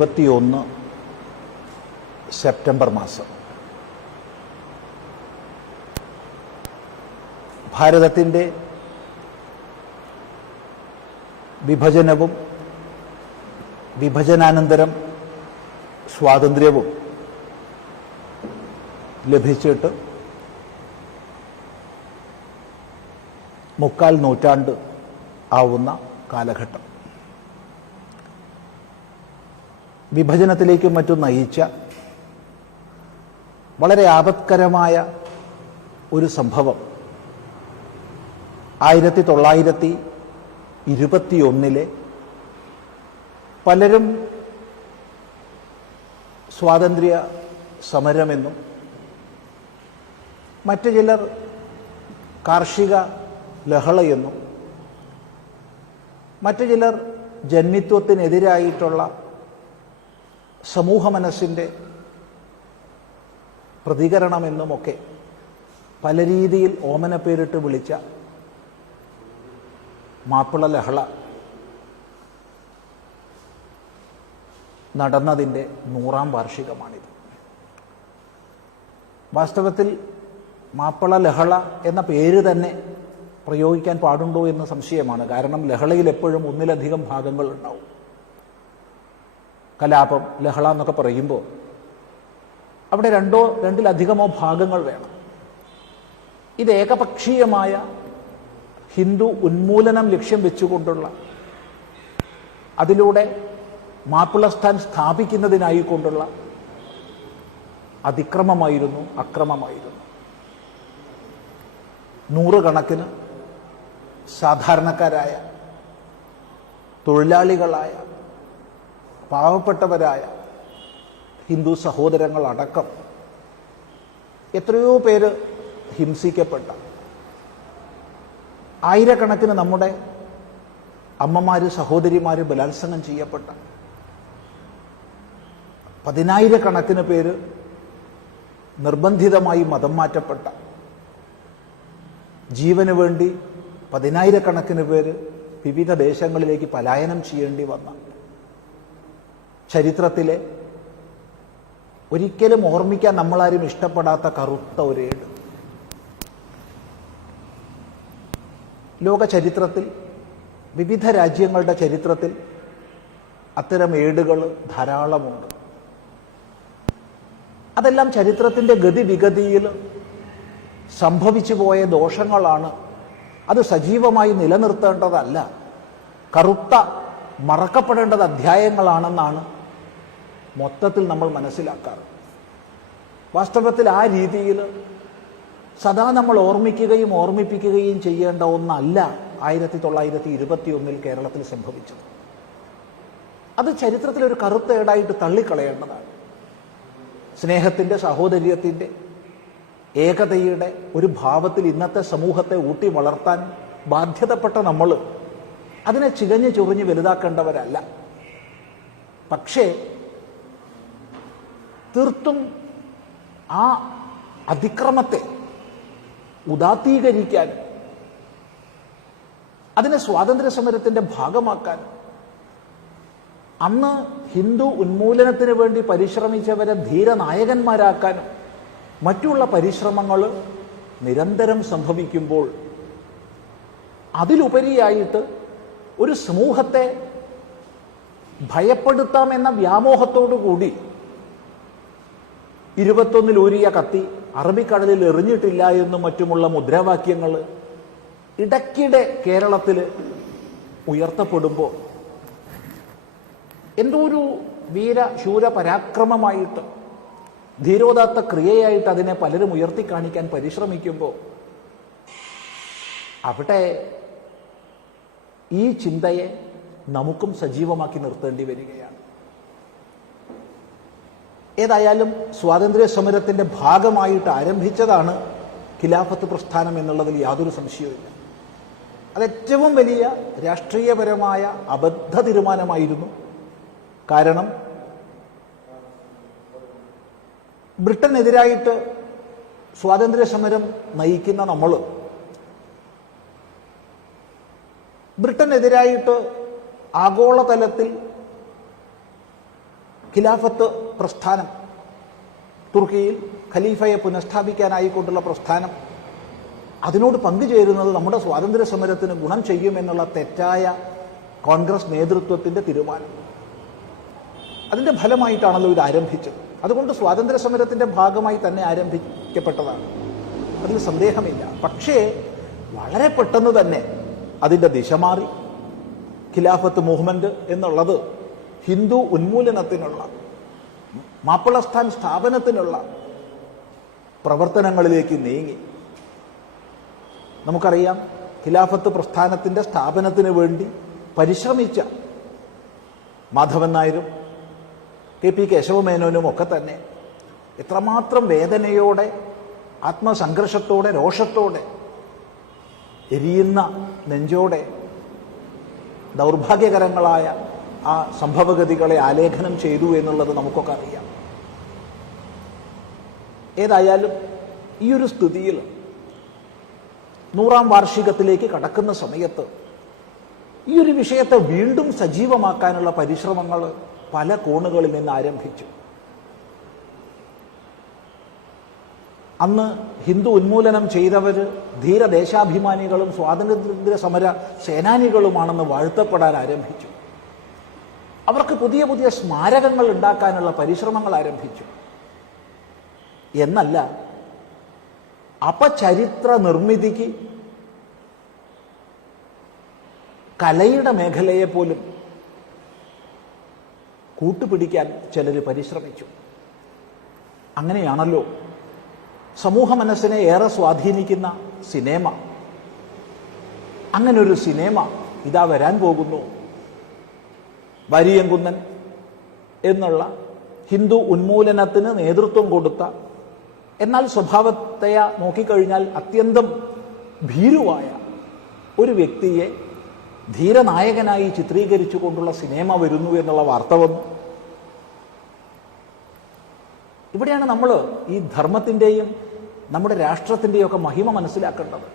21 September മാസം ഭാരതത്തിൻ്റെ വിഭജനവും വിഭജനാനന്തരം സ്വാതന്ത്ര്യവും ലഭിച്ചിട്ട് 3/4 നൂറ്റാണ്ട് ആവുന്ന കാലഘട്ടം. വിഭജനത്തിലേക്കും മറ്റും നയിച്ച വളരെ ആപത്കരമായ ഒരു സംഭവം 1921 പലരും സ്വാതന്ത്ര്യ സമരമെന്നും മറ്റു ചിലർ കാർഷിക ലഹളയെന്നും മറ്റു ചിലർ ജന്മിത്വത്തിനെതിരായിട്ടുള്ള സമൂഹ മനസ്സിൻ്റെ പ്രതികരണമെന്നുമൊക്കെ പല രീതിയിൽ ഓമന പേരിട്ട് വിളിച്ച മാപ്പിള ലഹള നടന്നതിൻ്റെ 100ാം വാർഷികമാണിത്. വാസ്തവത്തിൽ മാപ്പിള ലഹള എന്ന പേര് തന്നെ പ്രയോഗിക്കാൻ പാടുണ്ടോ എന്ന് സംശയമാണ്. കാരണം ലഹളയിൽ എപ്പോഴും ഒന്നിലധികം ഭാഗങ്ങൾ ഉണ്ടാവും. കലാപം, ലഹള എന്നൊക്കെ പറയുമ്പോൾ അവിടെ രണ്ടിലധികമോ ഭാഗങ്ങൾ വേണം. ഇത് ഏകപക്ഷീയമായ ഹിന്ദു ഉന്മൂലനം ലക്ഷ്യം വെച്ചുകൊണ്ടുള്ള, അതിലൂടെ മാപ്പിളസ്ഥാൻ സ്ഥാപിക്കുന്നതിനായിക്കൊണ്ടുള്ള അതിക്രമമായിരുന്നു, അക്രമമായിരുന്നു. 100 കണക്കിന് സാധാരണക്കാരായ, തൊഴിലാളികളായ, പാവപ്പെട്ടവരായ ഹിന്ദു സഹോദരങ്ങളടക്കം എത്രയോ പേര് ഹിംസിക്കപ്പെട്ട, ആയിരക്കണക്കിന് നമ്മുടെ അമ്മമാര്, സഹോദരിമാര് ബലാത്സംഗം ചെയ്യപ്പെട്ട, 10,000 പേര് നിർബന്ധിതമായി മതം മാറ്റപ്പെട്ട, ജീവന് വേണ്ടി 10,000 പേര് വിവിധ ദേശങ്ങളിലേക്ക് പലായനം ചെയ്യേണ്ടി വന്ന ചരിത്രത്തിലെ ഒരിക്കലും ഓർമ്മിക്കാൻ നമ്മളാരും ഇഷ്ടപ്പെടാത്ത കറുത്ത ഒരേട്. ലോക ചരിത്രത്തിൽ, വിവിധ രാജ്യങ്ങളുടെ ചരിത്രത്തിൽ അത്തരം ഏടുകൾ ധാരാളമുണ്ട്. അതെല്ലാം ചരിത്രത്തിൻ്റെ ഗതിവിഗതിയിൽ സംഭവിച്ചു പോയ ദോഷങ്ങളാണ്. അത് സജീവമായി നിലനിർത്തേണ്ടതല്ല, കറുത്ത മറക്കപ്പെടേണ്ടത് അധ്യായങ്ങളാണെന്നാണ് മൊത്തത്തിൽ നമ്മൾ മനസ്സിലാക്കാറ്. വാസ്തവത്തിൽ ആ രീതിയിൽ സദാ നമ്മൾ ഓർമ്മിക്കുകയും ഓർമ്മിപ്പിക്കുകയും ചെയ്യേണ്ട ഒന്നല്ല 1921 കേരളത്തിൽ സംഭവിച്ചത്. അത് ചരിത്രത്തിലൊരു കറുത്ത ഏടായിട്ട് തള്ളിക്കളയേണ്ടതാണ്. സ്നേഹത്തിൻ്റെ, സഹോദര്യത്തിൻ്റെ, ഏകതയുടെ ഒരു ഭാവത്തിൽ ഇന്നത്തെ സമൂഹത്തെ ഊട്ടി വളർത്താൻ ബാധ്യതപ്പെട്ട നമ്മൾ അതിനെ ചികഞ്ഞു ചൊറിഞ്ഞ് വലുതാക്കേണ്ടവരല്ല. പക്ഷേ തീർത്തും ആ അതിക്രമത്തെ ഉദാത്തീകരിക്കാൻ, അതിനെ സ്വാതന്ത്ര്യ സമരത്തിൻ്റെ ഭാഗമാക്കാൻ, അന്ന് ഹിന്ദു ഉന്മൂലനത്തിന് വേണ്ടി പരിശ്രമിച്ചവരെ ധീരനായകന്മാരാക്കാനും മറ്റുള്ള പരിശ്രമങ്ങൾ നിരന്തരം സംഭവിക്കുമ്പോൾ അതിലുപരിയായിട്ട് ഒരു സമൂഹത്തെ ഭയപ്പെടുത്താമെന്ന വ്യാമോഹത്തോടു കൂടി 21 ഊരിയ കത്തി അറബിക്കടലിൽ എറിഞ്ഞിട്ടില്ല എന്നും മറ്റുമുള്ള മുദ്രാവാക്യങ്ങൾ ഇടയ്ക്കിടെ കേരളത്തിൽ ഉയർത്തപ്പെടുമ്പോൾ എന്തോ ഒരു വീരശൂര പരാക്രമമായിട്ട്, ധീരോദാത്ത ക്രിയയായിട്ട് അതിനെ പലരും ഉയർത്തിക്കാണിക്കാൻ പരിശ്രമിക്കുമ്പോൾ അവിടെ ഈ ചിന്തയെ നമുക്കും സജീവമാക്കി നിർത്തേണ്ടി വരികയാണ്. ഏതായാലും സ്വാതന്ത്ര്യ സമരത്തിൻ്റെ ഭാഗമായിട്ട് ആരംഭിച്ചതാണ് ഖിലാഫത്ത് പ്രസ്ഥാനം എന്നുള്ളതിൽ യാതൊരു സംശയവുമില്ല. അതേറ്റവും വലിയ രാഷ്ട്രീയപരമായ അബദ്ധ തീരുമാനമായിരുന്നു. കാരണം ബ്രിട്ടനെതിരായിട്ട് സ്വാതന്ത്ര്യ സമരം നയിക്കുന്ന നമ്മൾ ബ്രിട്ടനെതിരായിട്ട് ആഗോളതലത്തിൽ ഖിലാഫത്ത് പ്രസ്ഥാനം, തുർക്കിയിൽ ഖലീഫയെ പുനഃസ്ഥാപിക്കാനായിക്കൊണ്ടുള്ള പ്രസ്ഥാനം, അതിനോട് പങ്കുചേരുന്നത് നമ്മുടെ സ്വാതന്ത്ര്യ സമരത്തിന് ഗുണം ചെയ്യുമെന്നുള്ള തെറ്റായ കോൺഗ്രസ് നേതൃത്വത്തിന്റെ തീരുമാനം. അതിന്റെ ഫലമായിട്ടാണല്ലോ ഇത് ആരംഭിച്ചത്. അതുകൊണ്ട് സ്വാതന്ത്ര്യ സമരത്തിന്റെ ഭാഗമായി തന്നെ ആരംഭിക്കപ്പെട്ടതാണ്, അതിൽ സന്ദേഹമില്ല. പക്ഷേ വളരെ പെട്ടെന്ന് തന്നെ അതിന്റെ ദിശ മാറി. ഖിലാഫത്ത് മൂവ്മെന്റ് എന്നുള്ളത് ഹിന്ദു ഉന്മൂലനത്തിനുള്ള, മാപ്പിളസ്ഥാൻ സ്ഥാപനത്തിനുള്ള പ്രവർത്തനങ്ങളിലേക്ക് നീങ്ങി. നമുക്കറിയാം, ഖിലാഫത്ത് പ്രസ്ഥാനത്തിന്റെ സ്ഥാപനത്തിന് വേണ്ടി പരിശ്രമിച്ച മാധവൻ നായരും കെ പി കേശവമേനോനും ഒക്കെ തന്നെ എത്രമാത്രം വേദനയോടെ, ആത്മസംഘർഷത്തോടെ, രോഷത്തോടെ, എരിയുന്ന നെഞ്ചോടെ ദൗർഭാഗ്യകരങ്ങളായ ആ സംഭവഗതികളെ ആലേഖനം ചെയ്തു എന്നുള്ളത് നമുക്കൊക്കെ അറിയാം. ഏതായാലും ഈ ഒരു സ്ഥിതിയിൽ 100ാം വാർഷികത്തിലേക്ക് കടക്കുന്ന സമയത്ത് ഈ ഒരു വിഷയത്തെ വീണ്ടും സജീവമാക്കാനുള്ള പരിശ്രമങ്ങൾ പല കോണുകളിൽ നിന്ന് ആരംഭിച്ചു. അന്ന് ഹിന്ദു ഉന്മൂലനം ചെയ്തവർ ധീരദേശാഭിമാനികളും സ്വാതന്ത്ര്യ സമര സേനാനികളുമാണെന്ന് വാഴ്ത്തപ്പെടാൻ ആരംഭിച്ചു. അവർക്ക് പുതിയ പുതിയ സ്മാരകങ്ങൾ ഉണ്ടാക്കാനുള്ള പരിശ്രമങ്ങൾ ആരംഭിച്ചു. എന്നല്ല, അപചരിത്ര നിർമ്മിതിക്ക് കലയുടെ മേഖലയെ പോലും കൂട്ടുപിടിക്കാൻ ചിലർ പരിശ്രമിച്ചു. അങ്ങനെയാണല്ലോ സമൂഹ മനസ്സിനെ ഏറെ സ്വാധീനിക്കുന്ന സിനിമ. അങ്ങനൊരു സിനിമ ഇതാ വരാൻ പോകുന്നു. വാരിയംകുന്നൻ എന്നുള്ള ഹിന്ദു ഉന്മൂലനത്തിന് നേതൃത്വം കൊടുത്ത, എന്നാൽ സ്വഭാവത്തെ നോക്കിക്കഴിഞ്ഞാൽ അത്യന്തം ഭീരുവായ ഒരു വ്യക്തിയെ ധീരനായകനായി ചിത്രീകരിച്ചുകൊണ്ടുള്ള സിനിമ വരുന്നു എന്നുള്ള വാർത്ത വന്നു. ഇവിടെയാണ് നമ്മൾ ഈ ധർമ്മത്തിൻ്റെയും നമ്മുടെ രാഷ്ട്രത്തിൻ്റെയും ഒക്കെ മഹിമ മനസ്സിലാക്കേണ്ടത്.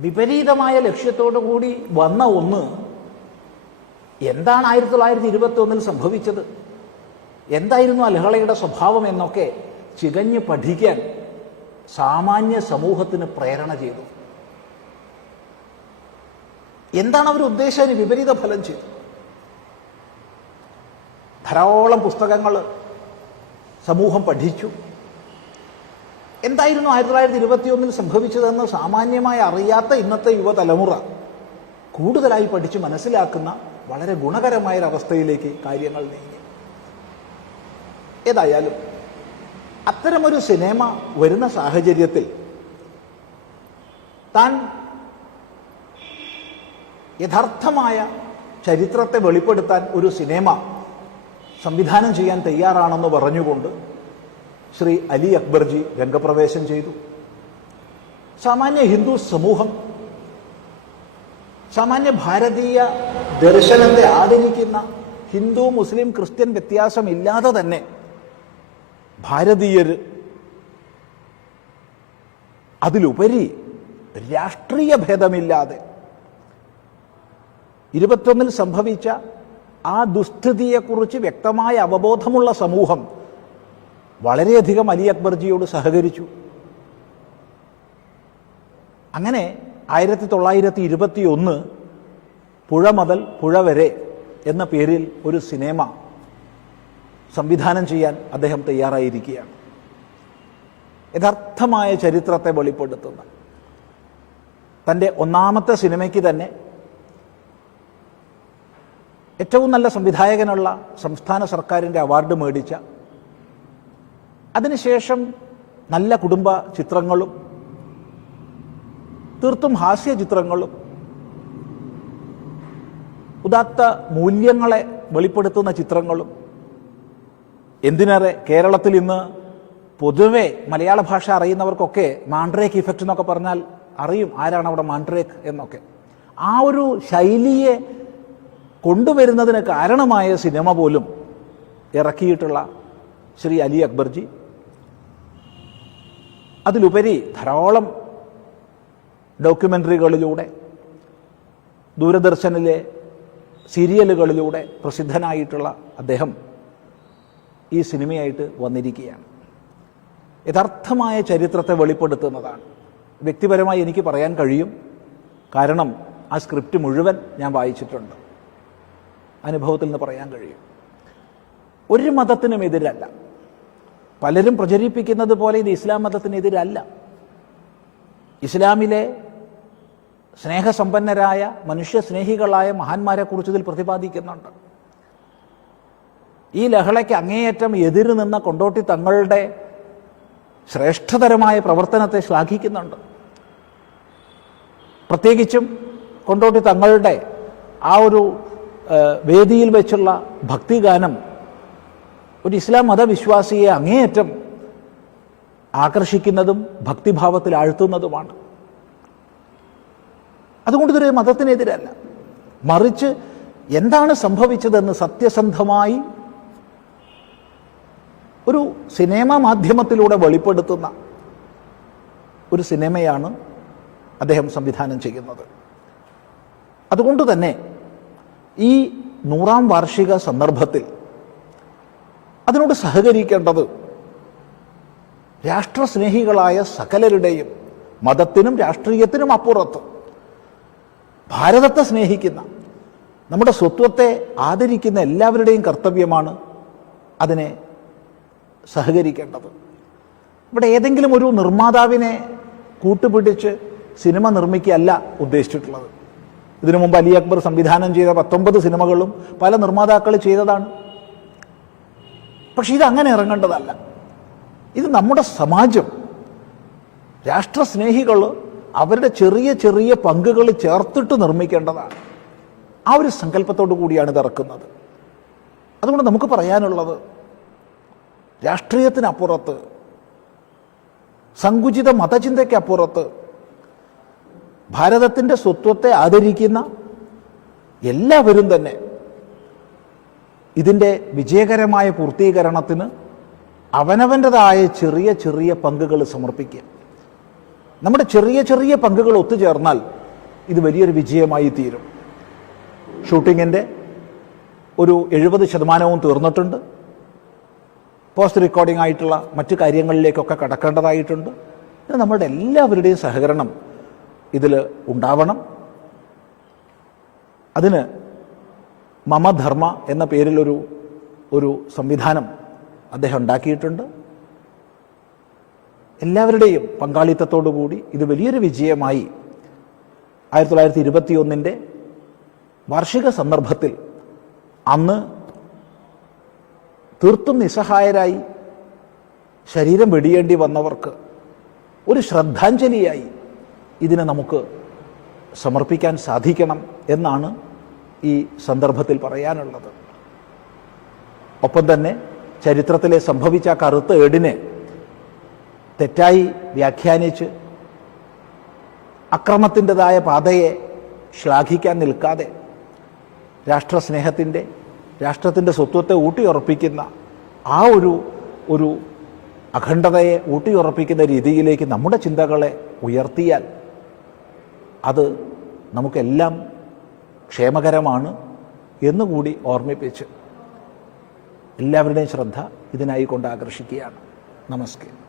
വിപരീതമായ ലക്ഷ്യത്തോടു കൂടി വന്ന ഒന്ന് എന്താണ് 1921 സംഭവിച്ചത്, എന്തായിരുന്നു ആ ലഹളയുടെ സ്വഭാവം എന്നൊക്കെ ചികഞ്ഞ് പഠിക്കാൻ സാമാന്യ സമൂഹത്തിന് പ്രേരണ ചെയ്തു. എന്താണ് അവർ ഉദ്ദേശിച്ചതിന് വിപരീത ഫലം ചെയ്തു. ധാരാളം പുസ്തകങ്ങൾ സമൂഹം പഠിച്ചു. എന്തായിരുന്നു 1921 സംഭവിച്ചതെന്ന് സാമാന്യമായി അറിയാത്ത ഇന്നത്തെ യുവതലമുറ കൂടുതലായി പഠിച്ച് മനസ്സിലാക്കുന്ന വളരെ ഗുണകരമായൊരവസ്ഥയിലേക്ക് കാര്യങ്ങൾ നീങ്ങി. ഏതായാലും അത്തരമൊരു സിനിമ വരുന്ന സാഹചര്യത്തിൽ താൻ യഥാർത്ഥമായ ചരിത്രത്തെ വെളിപ്പെടുത്താൻ ഒരു സിനിമ സംവിധാനം ചെയ്യാൻ തയ്യാറാണെന്ന് പറഞ്ഞുകൊണ്ട് ശ്രീ അലി അക്ബർജി രംഗപ്രവേശം ചെയ്തു. സാമാന്യ ഹിന്ദു സമൂഹം, സാമാന്യ ഭാരതീയ ദർശനത്തെ ആദരിക്കുന്ന, ഹിന്ദു മുസ്ലിം ക്രിസ്ത്യൻ വ്യത്യാസമില്ലാതെ തന്നെ ഭാരതീയർ, അതിലുപരി രാഷ്ട്രീയ ഭേദമില്ലാതെ 21 സംഭവിച്ച ആ ദുസ്ഥിതിയെക്കുറിച്ച് വ്യക്തമായ അവബോധമുള്ള സമൂഹം വളരെയധികം അലി അക്ബർജിയോട് സഹകരിച്ചു. അങ്ങനെ 1921 പുഴ മുതൽ പുഴ വരെ എന്ന പേരിൽ ഒരു സിനിമ സംവിധാനം ചെയ്യാൻ അദ്ദേഹം തയ്യാറായിരിക്കുകയാണ്. യഥാർത്ഥമായ ചരിത്രത്തെ വെളിപ്പെടുത്തുന്ന തൻ്റെ ഒന്നാമത്തെ സിനിമയ്ക്ക് തന്നെ ഏറ്റവും നല്ല സംവിധായകനുള്ള സംസ്ഥാന സർക്കാരിൻ്റെ അവാർഡ് മേടിച്ച, അതിനുശേഷം നല്ല കുടുംബ ചിത്രങ്ങളും തീർത്തും ഹാസ്യ ചിത്രങ്ങളും ഉദാത്ത മൂല്യങ്ങളെ വെളിപ്പെടുത്തുന്ന ചിത്രങ്ങളും, എന്തിനേറെ കേരളത്തിൽ ഇന്ന് പൊതുവെ മലയാള ഭാഷ അറിയുന്നവർക്കൊക്കെ മാൻഡ്രേക്ക് ഇഫക്റ്റ് എന്നൊക്കെ പറഞ്ഞാൽ അറിയും ആരാണ് അവിടെ മാൻഡ്രേക്ക് എന്നൊക്കെ. ആ ഒരു ശൈലിയെ കൊണ്ടുവരുന്നതിന് കാരണമായ സിനിമ പോലും ഇറക്കിയിട്ടുള്ള ശ്രീ അലി അക്ബർജി, അതിലുപരി ധാരാളം ഡോക്യുമെൻ്ററികളിലൂടെ, ദൂരദർശനിലെ സീരിയലുകളിലൂടെ പ്രസിദ്ധനായിട്ടുള്ള അദ്ദേഹം ഈ സിനിമയായിട്ട് വന്നിരിക്കുകയാണ്. യഥാർത്ഥമായ ചരിത്രത്തെ വെളിപ്പെടുത്തുന്നതാണ്. വ്യക്തിപരമായി എനിക്ക് പറയാൻ കഴിയും, കാരണം ആ സ്ക്രിപ്റ്റ് മുഴുവൻ ഞാൻ വായിച്ചിട്ടുണ്ട്. അനുഭവത്തിൽ നിന്ന് പറയാൻ കഴിയും. ഒരു മതത്തിനും എതിരല്ല. പലരും പ്രചരിപ്പിക്കുന്നത് പോലെ ഇത് ഇസ്ലാം മതത്തിനെതിരല്ല. ഇസ്ലാമിലെ സ്നേഹസമ്പന്നരായ മനുഷ്യസ്നേഹികളായ മഹാന്മാരെക്കുറിച്ച് ഇതിൽ പ്രതിപാദിക്കുന്നുണ്ട്. ഈ ലഹളയ്ക്ക് അങ്ങേയറ്റം എതിര് നിന്ന കൊണ്ടോട്ടി തങ്ങളുടെ ശ്രേഷ്ഠതരമായ പ്രവർത്തനത്തെ ശ്ലാഘിക്കുന്നുണ്ട്. പ്രത്യേകിച്ചും കൊണ്ടോട്ടി തങ്ങളുടെ ആ ഒരു വേദിയിൽ വെച്ചുള്ള ഭക്തിഗാനം ഒരു ഇസ്ലാം മതവിശ്വാസിയെ അങ്ങേയറ്റം ആകർഷിക്കുന്നതും ഭക്തിഭാവത്തിൽ ആഴ്ത്തുന്നതുമാണ്. അതുകൊണ്ട് ഇതൊരു മതത്തിനെതിരല്ല. മറിച്ച് എന്താണ് സംഭവിച്ചതെന്ന് സത്യസന്ധമായി ഒരു സിനിമ മാധ്യമത്തിലൂടെ വെളിപ്പെടുത്തുന്ന ഒരു സിനിമയാണ് അദ്ദേഹം സംവിധാനം ചെയ്യുന്നത്. അതുകൊണ്ട് തന്നെ ഈ 100ാം വാർഷിക സന്ദർഭത്തിൽ അതിനോട് സഹകരിക്കേണ്ടത് രാഷ്ട്രസ്നേഹികളായ സകലരുടെയും, മതത്തിനും രാഷ്ട്രീയത്തിനും അപ്പുറത്ത് ഭാരതത്തെ സ്നേഹിക്കുന്ന, നമ്മുടെ സ്വത്വത്തെ ആദരിക്കുന്ന എല്ലാവരുടെയും കർത്തവ്യമാണ് അതിനെ സഹകരിക്കേണ്ടത്. ഇവിടെ ഏതെങ്കിലും ഒരു നിർമ്മാതാവിനെ കൂട്ടുപിടിച്ച് സിനിമ നിർമ്മിക്കുകയല്ല ഉദ്ദേശിച്ചിട്ടുള്ളത്. ഇതിനു മുമ്പ് അലി അക്ബർ സംവിധാനം ചെയ്ത 19 സിനിമകളും പല നിർമ്മാതാക്കൾ ചെയ്തതാണ്. പക്ഷെ ഇതങ്ങനെ ഇറങ്ങേണ്ടതല്ല. ഇത് നമ്മുടെ സമാജം, രാഷ്ട്രസ്നേഹികൾ അവരുടെ ചെറിയ ചെറിയ പങ്കുകൾ ചേർത്തിട്ട് നിർമ്മിക്കേണ്ടതാണ്. ആ ഒരു സങ്കല്പത്തോടു കൂടിയാണ് ഇത് ഇറക്കുന്നത്. അതുകൊണ്ട് നമുക്ക് പറയാനുള്ളത്, രാഷ്ട്രീയത്തിനപ്പുറത്ത്, സങ്കുചിത മതചിന്തയ്ക്കപ്പുറത്ത് ഭാരതത്തിൻ്റെ സ്വത്വത്തെ ആദരിക്കുന്ന എല്ലാവരും തന്നെ ഇതിൻ്റെ വിജയകരമായ പൂർത്തീകരണത്തിന് അവനവൻ്റെതായ ചെറിയ ചെറിയ പങ്കുകൾ സമർപ്പിക്കുക. നമ്മുടെ ചെറിയ ചെറിയ പങ്കുകൾ ഒത്തുചേർന്നാൽ ഇത് വലിയൊരു വിജയമായി തീരും. ഷൂട്ടിങ്ങിൻ്റെ ഒരു 70% തീർന്നിട്ടുണ്ട്. പോസ്റ്റ് റെക്കോർഡിംഗ് ആയിട്ടുള്ള മറ്റു കാര്യങ്ങളിലേക്കൊക്കെ കടക്കേണ്ടതായിട്ടുണ്ട്. നമ്മളുടെ എല്ലാവരുടെയും സഹകരണം ഇതിൽ ഉണ്ടാവണം. അതിന് മമധർമ്മ എന്ന പേരിലൊരു സംവിധാനം അദ്ദേഹം ഉണ്ടാക്കിയിട്ടുണ്ട്. എല്ലാവരുടെയും പങ്കാളിത്തത്തോടു കൂടി ഇത് വലിയൊരു വിജയമായി 1921 വാർഷിക സന്ദർഭത്തിൽ അന്ന് തീർത്തും നിസ്സഹായരായി ശരീരം വെടിയേണ്ടി വന്നവർക്ക് ഒരു ശ്രദ്ധാഞ്ജലിയായി ഇതിനെ നമുക്ക് സമർപ്പിക്കാൻ സാധിക്കണം എന്നാണ് ഈ സന്ദർഭത്തിൽ പറയാനുള്ളത്. ഒപ്പം തന്നെ ചരിത്രത്തിലെ സംഭവിച്ച കറുത്ത ഏടിനെ തെറ്റായി വ്യാഖ്യാനിച്ച് അക്രമത്തിൻ്റെതായ പാതയെ ശ്ലാഘിക്കാൻ നിൽക്കാതെ രാഷ്ട്രസ്നേഹത്തിൻ്റെ, രാഷ്ട്രത്തിൻ്റെ സ്വത്വത്തെ ഊട്ടിയുറപ്പിക്കുന്ന ആ ഒരു അഖണ്ഡതയെ ഊട്ടിയുറപ്പിക്കുന്ന രീതിയിലേക്ക് നമ്മുടെ ചിന്തകളെ ഉയർത്തിയാൽ അത് നമുക്കെല്ലാം ക്ഷേമകരമാണ് എന്നുകൂടി ഓർമ്മിപ്പിച്ച് എല്ലാവരുടെയും ശ്രദ്ധ ഇതിനായി കൊണ്ട് ആകർഷിക്കുകയാണ്. നമസ്കാരം.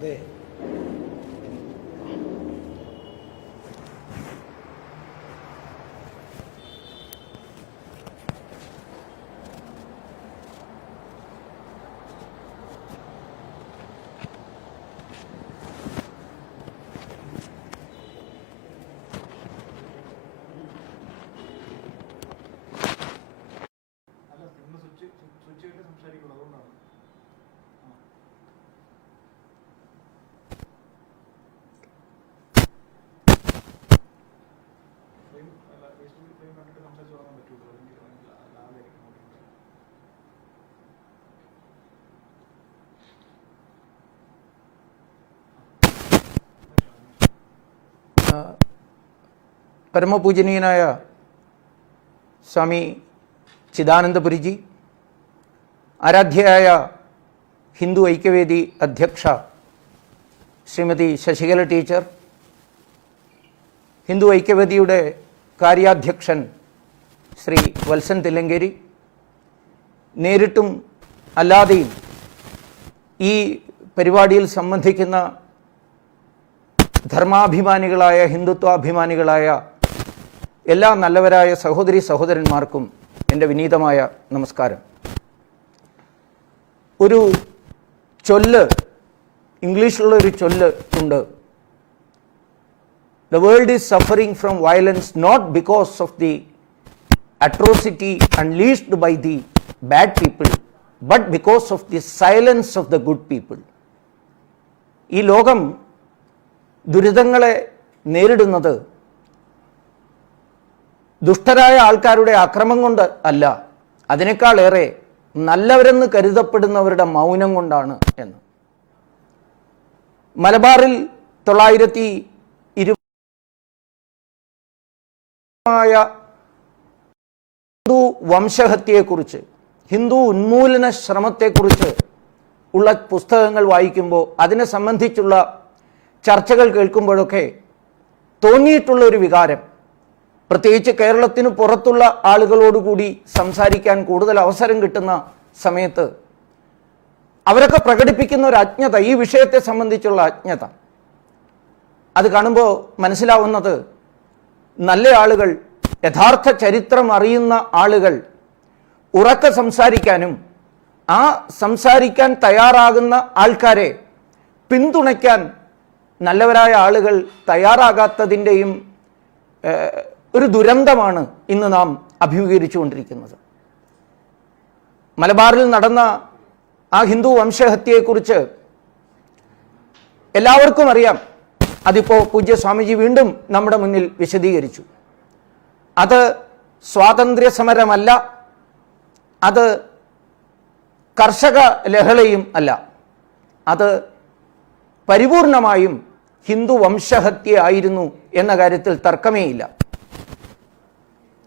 അതെ. പരമപൂജനീയനായ സ്വാമി ചിദാനന്ദപുരിജി, ആരാധ്യയായ ഹിന്ദു ഐക്യവേദി അധ്യക്ഷ ശ്രീമതി ശശികല ടീച്ചർ, ഹിന്ദു ഐക്യവേദിയുടെ കാര്യാധ്യക്ഷൻ ശ്രീ വത്സൻ തില്ലങ്കേരി, നേരിട്ടും അല്ലാതെയും ഈ പരിപാടിയിൽ സംബന്ധിക്കുന്ന ധർമാഭിമാനികളായ ഹിന്ദുത്വാഭിമാനികളായ എല്ലാ നല്ലവരായ സഹോദരി സഹോദരന്മാർക്കും എൻ്റെ വിനീതമായ നമസ്കാരം. ഒരു ചൊല്ല്, ഇംഗ്ലീഷിലുള്ള ഒരു ചൊല്ല് ഉണ്ട്. The world is suffering from violence not because of the atrocity unleashed by the bad people, but because of the silence of the good people. ഈ ലോകം ദുരിതങ്ങളെ നേരിടുന്നത് ദുഷ്ടരായ ആൾക്കാരുടെ അക്രമം കൊണ്ട് അല്ല, അതിനേക്കാളേറെ നല്ലവരെന്ന് കരുതപ്പെടുന്നവരുടെ മൗനം കൊണ്ടാണ് എന്ന്. മലബാറിൽ 920 ഹിന്ദു വംശഹത്യയെക്കുറിച്ച്, ഹിന്ദു ഉന്മൂലന ശ്രമത്തെക്കുറിച്ച് ഉള്ള പുസ്തകങ്ങൾ വായിക്കുമ്പോൾ, അതിനെ സംബന്ധിച്ചുള്ള ചർച്ചകൾ കേൾക്കുമ്പോഴൊക്കെ തോന്നിയിട്ടുള്ള ഒരു വികാരം, പ്രത്യേകിച്ച് കേരളത്തിന് പുറത്തുള്ള ആളുകളോടുകൂടി സംസാരിക്കാൻ കൂടുതൽ അവസരം കിട്ടുന്ന സമയത്ത് അവരൊക്കെ പ്രകടിപ്പിക്കുന്ന ഒരു അജ്ഞത, ഈ വിഷയത്തെ സംബന്ധിച്ചുള്ള അജ്ഞത, അത് കാണുമ്പോൾ മനസ്സിലാവുന്നത് നല്ല ആളുകൾ, യഥാർത്ഥ ചരിത്രം അറിയുന്ന ആളുകൾ ഉറക്കെ സംസാരിക്കാനും ആ സംസാരിക്കാൻ തയ്യാറാകുന്ന ആൾക്കാരെ പിന്തുണയ്ക്കാൻ നല്ലവരായ ആളുകൾ തയ്യാറാകാത്തതിൻ്റെയും ഒരു ദുരന്തമാണ് ഇന്ന് നാം അഭിമുഖീകരിച്ചുകൊണ്ടിരിക്കുന്നത്. മലബാറിൽ നടന്ന ആ ഹിന്ദു വംശഹത്യയെക്കുറിച്ച് എല്ലാവർക്കും അറിയാം. അതിപ്പോൾ പൂജ്യ സ്വാമിജി വീണ്ടും നമ്മുടെ മുന്നിൽ വിശദീകരിച്ചു. അത് സ്വാതന്ത്ര്യ സമരമല്ല, അത് കർഷക ലഹളയും അല്ല, അത് പരിപൂർണമായും ഹിന്ദു വംശഹത്യ ആയിരുന്നു എന്ന കാര്യത്തിൽ തർക്കമേയില്ല.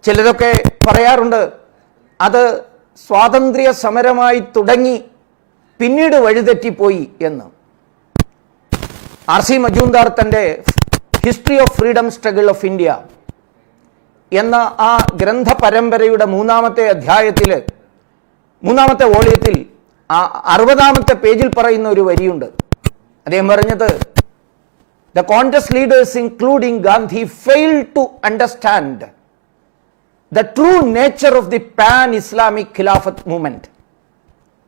ചിലരൊക്കെ പറയാറുണ്ട് അത് സ്വാതന്ത്ര്യ സമരമായി തുടങ്ങി പിന്നീട് വഴിതെറ്റിപ്പോയി എന്ന്. R.C. മജൂംദാർ തൻ്റെ history of freedom struggle of India എന്ന ആ ഗ്രന്ഥ പരമ്പരയുടെ 3-ാമത്തെ അധ്യായത്തിൽ, 3-ാമത്തെ വോളിയത്തിൽ 60-ാമത്തെ പേജിൽ പറയുന്ന ഒരു വരിയുണ്ട്. അദ്ദേഹം പറഞ്ഞത്, the contest leaders including Gandhi failed to understand the true nature of the pan-Islamic Khilafat movement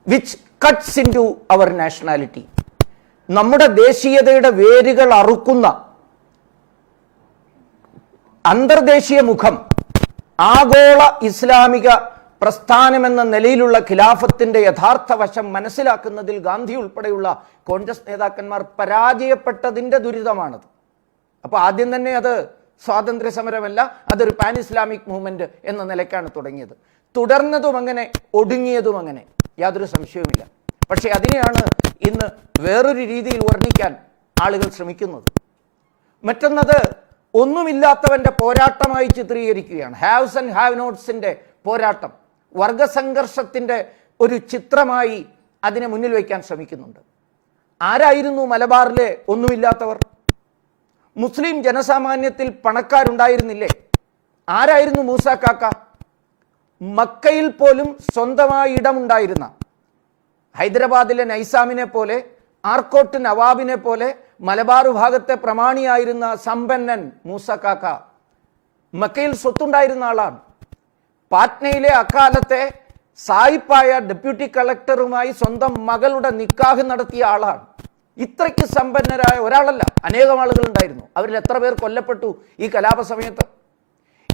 which cuts into our nationality. നമ്മുടെ ദേശീയതയുടെ വേരുകൾ അറുക്കുന്ന അന്തർദേശീയ മുഖം, ആഗോള ഇസ്ലാമിക പ്രസ്ഥാനമെന്ന നിലയിലുള്ള ഖിലാഫത്തിന്റെ യഥാർത്ഥ വശം മനസ്സിലാക്കുന്നതിൽ ഗാന്ധി ഉൾപ്പെടെയുള്ള കോൺഗ്രസ് നേതാക്കന്മാർ പരാജയപ്പെട്ടതിൻ്റെ ദുരിതമാണത്. അപ്പോൾ ആദ്യം തന്നെ അത് സ്വാതന്ത്ര്യ സമരമല്ല, അതൊരു പാൻ ഇസ്ലാമിക് മൂവ്മെന്റ് എന്ന നിലയ്ക്കാണ് തുടങ്ങിയത്. തുടർന്നതും അങ്ങനെ, ഒടുങ്ങിയതും അങ്ങനെ, യാതൊരു സംശയവുമില്ല. പക്ഷേ അതിനെയാണ് ഇന്ന് വേറൊരു രീതിയിൽ വർണ്ണിക്കാൻ ആളുകൾ ശ്രമിക്കുന്നത്. മറ്റൊന്നത് ഒന്നുമില്ലാത്തവന്റെ പോരാട്ടമായി ചിത്രീകരിക്കുകയാണ്. ഹാവ്സ് ആൻഡ് ഹാവ് നോട്ട്സിന്റെ പോരാട്ടം, വർഗസംഘർഷത്തിന്റെ ഒരു ചിത്രമായി അതിനെ മുന്നിൽ വയ്ക്കാൻ ശ്രമിക്കുന്നുണ്ട്. ആരായിരുന്നു മലബാറിലെ ഒന്നുമില്ലാത്തവർ? മുസ്ലിം ജനസാമാന്യത്തിൽ പണക്കാരുണ്ടായിരുന്നില്ലേ? ആരായിരുന്നു മൂസ കാക്ക? മക്കയിൽ പോലും സ്വന്തമായി ഇടമുണ്ടായിരുന്ന, ഹൈദരാബാദിലെ നൈസാമിനെ പോലെ ആർക്കോട്ട് നവാബിനെ പോലെ മലബാർ ഭാഗത്തെ പ്രമാണിയായിരുന്ന സമ്പന്നൻ മൂസ കാക്ക മക്കയിൽ സ്വത്തുണ്ടായിരുന്ന ആളാണ്. പാറ്റ്നയിലെ അക്കാലത്തെ സായിപ്പായ ഡെപ്യൂട്ടി കളക്ടറുമായി സ്വന്തം മകളുടെ നിക്കാഹ് നടത്തിയ ആളാണ്. ഇത്രയ്ക്ക് സമ്പന്നരായ ഒരാളല്ല, അനേകം ആളുകൾ ഉണ്ടായിരുന്നു. അവരിൽ എത്ര പേർ കൊല്ലപ്പെട്ടു ഈ കലാപ സമയത്ത്?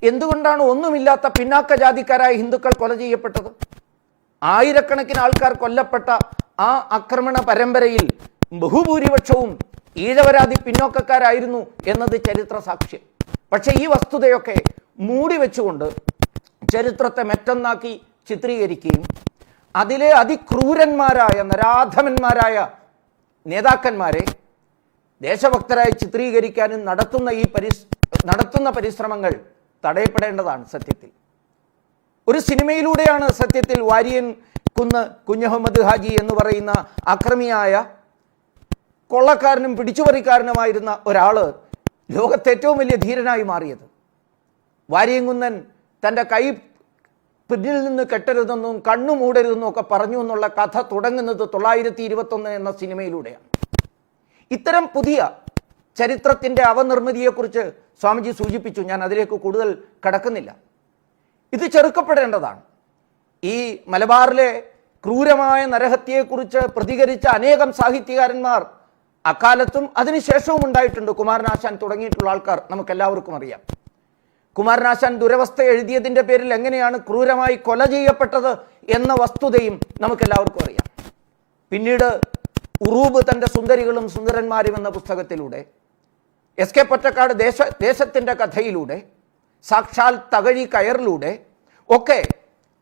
എന്തുകൊണ്ടാണ് ഒന്നുമില്ലാത്ത പിന്നാക്ക ജാതിക്കാരായ ഹിന്ദുക്കൾ കൊല ചെയ്യപ്പെട്ടത്? ആയിരക്കണക്കിന് ആൾക്കാർ കൊല്ലപ്പെട്ട ആ ആക്രമണ പരമ്പരയിൽ ബഹുഭൂരിപക്ഷവും ഈഴവരാതി പിന്നോക്കക്കാരായിരുന്നു എന്നത് ചരിത്ര സാക്ഷ്യം. പക്ഷേ ഈ വസ്തുതയൊക്കെ മൂടി വെച്ചുകൊണ്ട് ചരിത്രത്തെ മെറ്റൊന്നാക്കി ചിത്രീകരിക്കുകയും അതിലെ അതിക്രൂരന്മാരായ നരാധമന്മാരായ നേതാക്കന്മാരെ ദേശഭക്തരായി ചിത്രീകരിക്കാനും നടത്തുന്ന പരിശ്രമങ്ങൾ തടയപ്പെടേണ്ടതാണ്. സത്യത്തിൽ ഒരു സിനിമയിലൂടെയാണ് സത്യത്തിൽ വാരിയൻ കുഞ്ഞഹമ്മദ് ഹാജി എന്ന് പറയുന്ന അക്രമിയായ കൊള്ളക്കാരനും പിടിച്ചുപറിക്കാരനുമായിരുന്ന ഒരാള് ലോകത്തെ ഏറ്റവും വലിയ ധീരനായി മാറിയത്. വാരിയൻകുന്നൻ തൻ്റെ കൈ പിന്നിൽ നിന്ന് കെട്ടരുതെന്നും കണ്ണു മൂടരുതെന്നും ഒക്കെ പറഞ്ഞു എന്നുള്ള കഥ തുടങ്ങുന്നത് 921 എന്ന സിനിമയിലൂടെയാണ്. ഇത്തരം പുതിയ ചരിത്രത്തിൻ്റെ അവനിർമ്മിതിയെക്കുറിച്ച് സ്വാമിജി സൂചിപ്പിച്ചു. ഞാൻ അതിലേക്ക് കൂടുതൽ കടക്കുന്നില്ല. ഇത് ചെറുക്കപ്പെടേണ്ടതാണ്. ഈ മലബാറിലെ ക്രൂരമായ നരഹത്യയെക്കുറിച്ച് പ്രതികരിച്ച അനേകം സാഹിത്യകാരന്മാർ അക്കാലത്തും അതിനുശേഷവും ഉണ്ടായിട്ടുണ്ട്. കുമാരനാശാൻ തുടങ്ങിയിട്ടുള്ള ആൾക്കാർ നമുക്കെല്ലാവർക്കും അറിയാം. കുമാരനാശാൻ ദുരവസ്ഥ എഴുതിയതിൻ്റെ പേരിൽ എങ്ങനെയാണ് ക്രൂരമായി കൊല ചെയ്യപ്പെട്ടത് എന്ന വസ്തുതയും നമുക്കെല്ലാവർക്കും അറിയാം. പിന്നീട് ഉറൂബ് തൻ്റെ സുന്ദരികളും സുന്ദരന്മാരും എന്ന പുസ്തകത്തിലൂടെ, എസ് കെ പൊറ്റക്കാട് ദേശത്തിൻ്റെ കഥയിലൂടെ, സാക്ഷാൽ തകഴി കയറിലൂടെ ഒക്കെ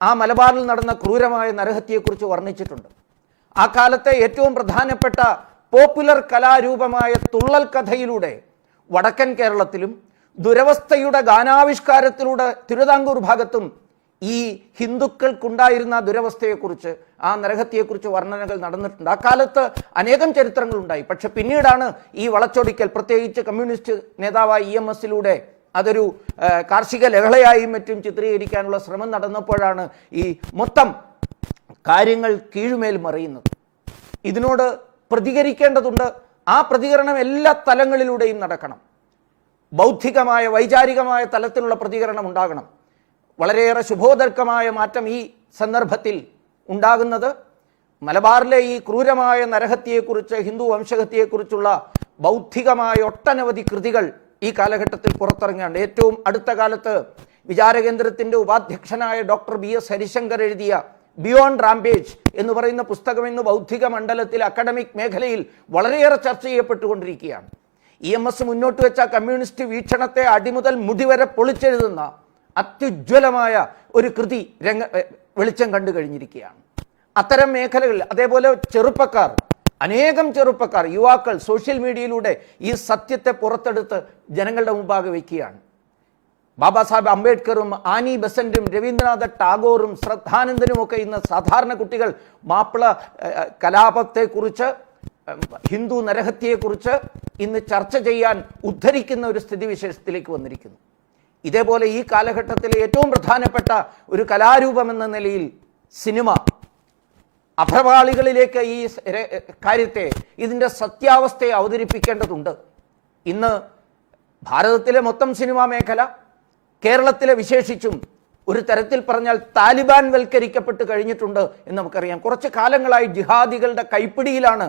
ആ മലബാറിൽ നടന്ന ക്രൂരമായ നരഹത്യയെക്കുറിച്ച് വർണ്ണിച്ചിട്ടുണ്ട്. ആ കാലത്തെ ഏറ്റവും പ്രധാനപ്പെട്ട പോപ്പുലർ കലാരൂപമായ തുള്ളൽ കഥയിലൂടെ വടക്കൻ കേരളത്തിലും ദുരവസ്ഥയുടെ ഗാനാവിഷ്കാരത്തിലൂടെ തിരുവിതാംകൂർ ഭാഗത്തും ഈ ഹിന്ദുക്കൾക്കുണ്ടായിരുന്ന ദുരവസ്ഥയെക്കുറിച്ച്, ആ നരഹത്യയെക്കുറിച്ച് വർണ്ണനകൾ നടന്നിട്ടുണ്ട്. ആ കാലത്ത് അനേകം ചരിത്രങ്ങളുണ്ടായി. പക്ഷെ പിന്നീടാണ് ഈ വളച്ചൊടിക്കൽ, പ്രത്യേകിച്ച് കമ്മ്യൂണിസ്റ്റ് നേതാവായ EMS-ലൂടെ അതൊരു കാർഷിക ലഹളയായും മറ്റും ചിത്രീകരിക്കാനുള്ള ശ്രമം നടന്നപ്പോഴാണ് ഈ മൊത്തം കാര്യങ്ങൾ കീഴുമേൽ മറിയുന്നത്. ഇതിനോട് പ്രതികരിക്കേണ്ടതുണ്ട്. ആ പ്രതികരണം എല്ലാ തലങ്ങളിലൂടെയും നടക്കണം. ബൗദ്ധികമായ വൈചാരികമായ തലത്തിലുള്ള പ്രതികരണം ഉണ്ടാകണം. വളരെയേറെ ശുഭോദർക്കമായ മാറ്റം ഈ സന്ദർഭത്തിൽ ഉണ്ടാകുന്നത് മലബാറിലെ ഈ ക്രൂരമായ നരഹത്യയെക്കുറിച്ച്, ഹിന്ദു വംശഹത്യയെക്കുറിച്ചുള്ള ബൗദ്ധികമായ ഒട്ടനവധി കൃതികൾ ഈ കാലഘട്ടത്തിൽ പുറത്തിറങ്ങുകയാണ്. ഏറ്റവും അടുത്ത കാലത്ത് വിചാരകേന്ദ്രത്തിൻ്റെ ഉപാധ്യക്ഷനായ ഡോക്ടർ BS ഹരിശങ്കർ എഴുതിയ ബിയോണ്ട് റാംപേജ് എന്ന് പറയുന്ന പുസ്തകം ഇന്ന് ബൗദ്ധിക മണ്ഡലത്തിൽ, അക്കാഡമിക് മേഖലയിൽ വളരെയേറെ ചർച്ച ചെയ്യപ്പെട്ടുകൊണ്ടിരിക്കുകയാണ്. EMS മുന്നോട്ട് വെച്ച കമ്മ്യൂണിസ്റ്റ് വീക്ഷണത്തെ അടിമുതൽ മുടിവരെ പൊളിച്ചെഴുതുന്ന അത്യുജ്വലമായ ഒരു കൃതി വെളിച്ചം കണ്ടു കഴിഞ്ഞിരിക്കുകയാണ്. അത്തരം മേഖലകളിൽ അതേപോലെ ചെറുപ്പക്കാർ, അനേകം ചെറുപ്പക്കാർ, യുവാക്കൾ സോഷ്യൽ മീഡിയയിലൂടെ ഈ സത്യത്തെ പുറത്തെടുത്ത് ജനങ്ങളുടെ മുമ്പാകെ വയ്ക്കുകയാണ്. ബാബാ സാഹേബ് അംബേദ്കറും ആനി ബസന്റും രവീന്ദ്രനാഥ ടാഗോറും ശ്രദ്ധാനന്ദനും ഒക്കെ ഇന്ന് സാധാരണ കുട്ടികൾ മാപ്പിള കലാപത്തെക്കുറിച്ച്, ഹിന്ദു നരഹത്യയെക്കുറിച്ച് ഇന്ന് ചർച്ച ചെയ്യാൻ ഉദ്ധരിക്കുന്ന ഒരു സ്ഥിതിവിശേഷത്തിലേക്ക് വന്നിരിക്കുന്നു. ഇതേപോലെ ഈ കാലഘട്ടത്തിലെ ഏറ്റവും പ്രധാനപ്പെട്ട ഒരു കലാരൂപം എന്ന നിലയിൽ സിനിമ അഭ്രപാളികളിലേക്ക് ഈ കാര്യത്തെ, ഇതിൻ്റെ സത്യാവസ്ഥയെ അവതരിപ്പിക്കേണ്ടതുണ്ട്. ഇന്ന് ഭാരതത്തിലെ മൊത്തം സിനിമാ മേഖല, കേരളത്തിലെ വിശേഷിച്ചും ഒരു തരത്തിൽ പറഞ്ഞാൽ താലിബാൻ വൽക്കരിക്കപ്പെട്ട് കഴിഞ്ഞിട്ടുണ്ട് എന്ന് നമുക്കറിയാം. കുറച്ച് കാലങ്ങളായി ജിഹാദികളുടെ കൈപ്പിടിയിലാണ്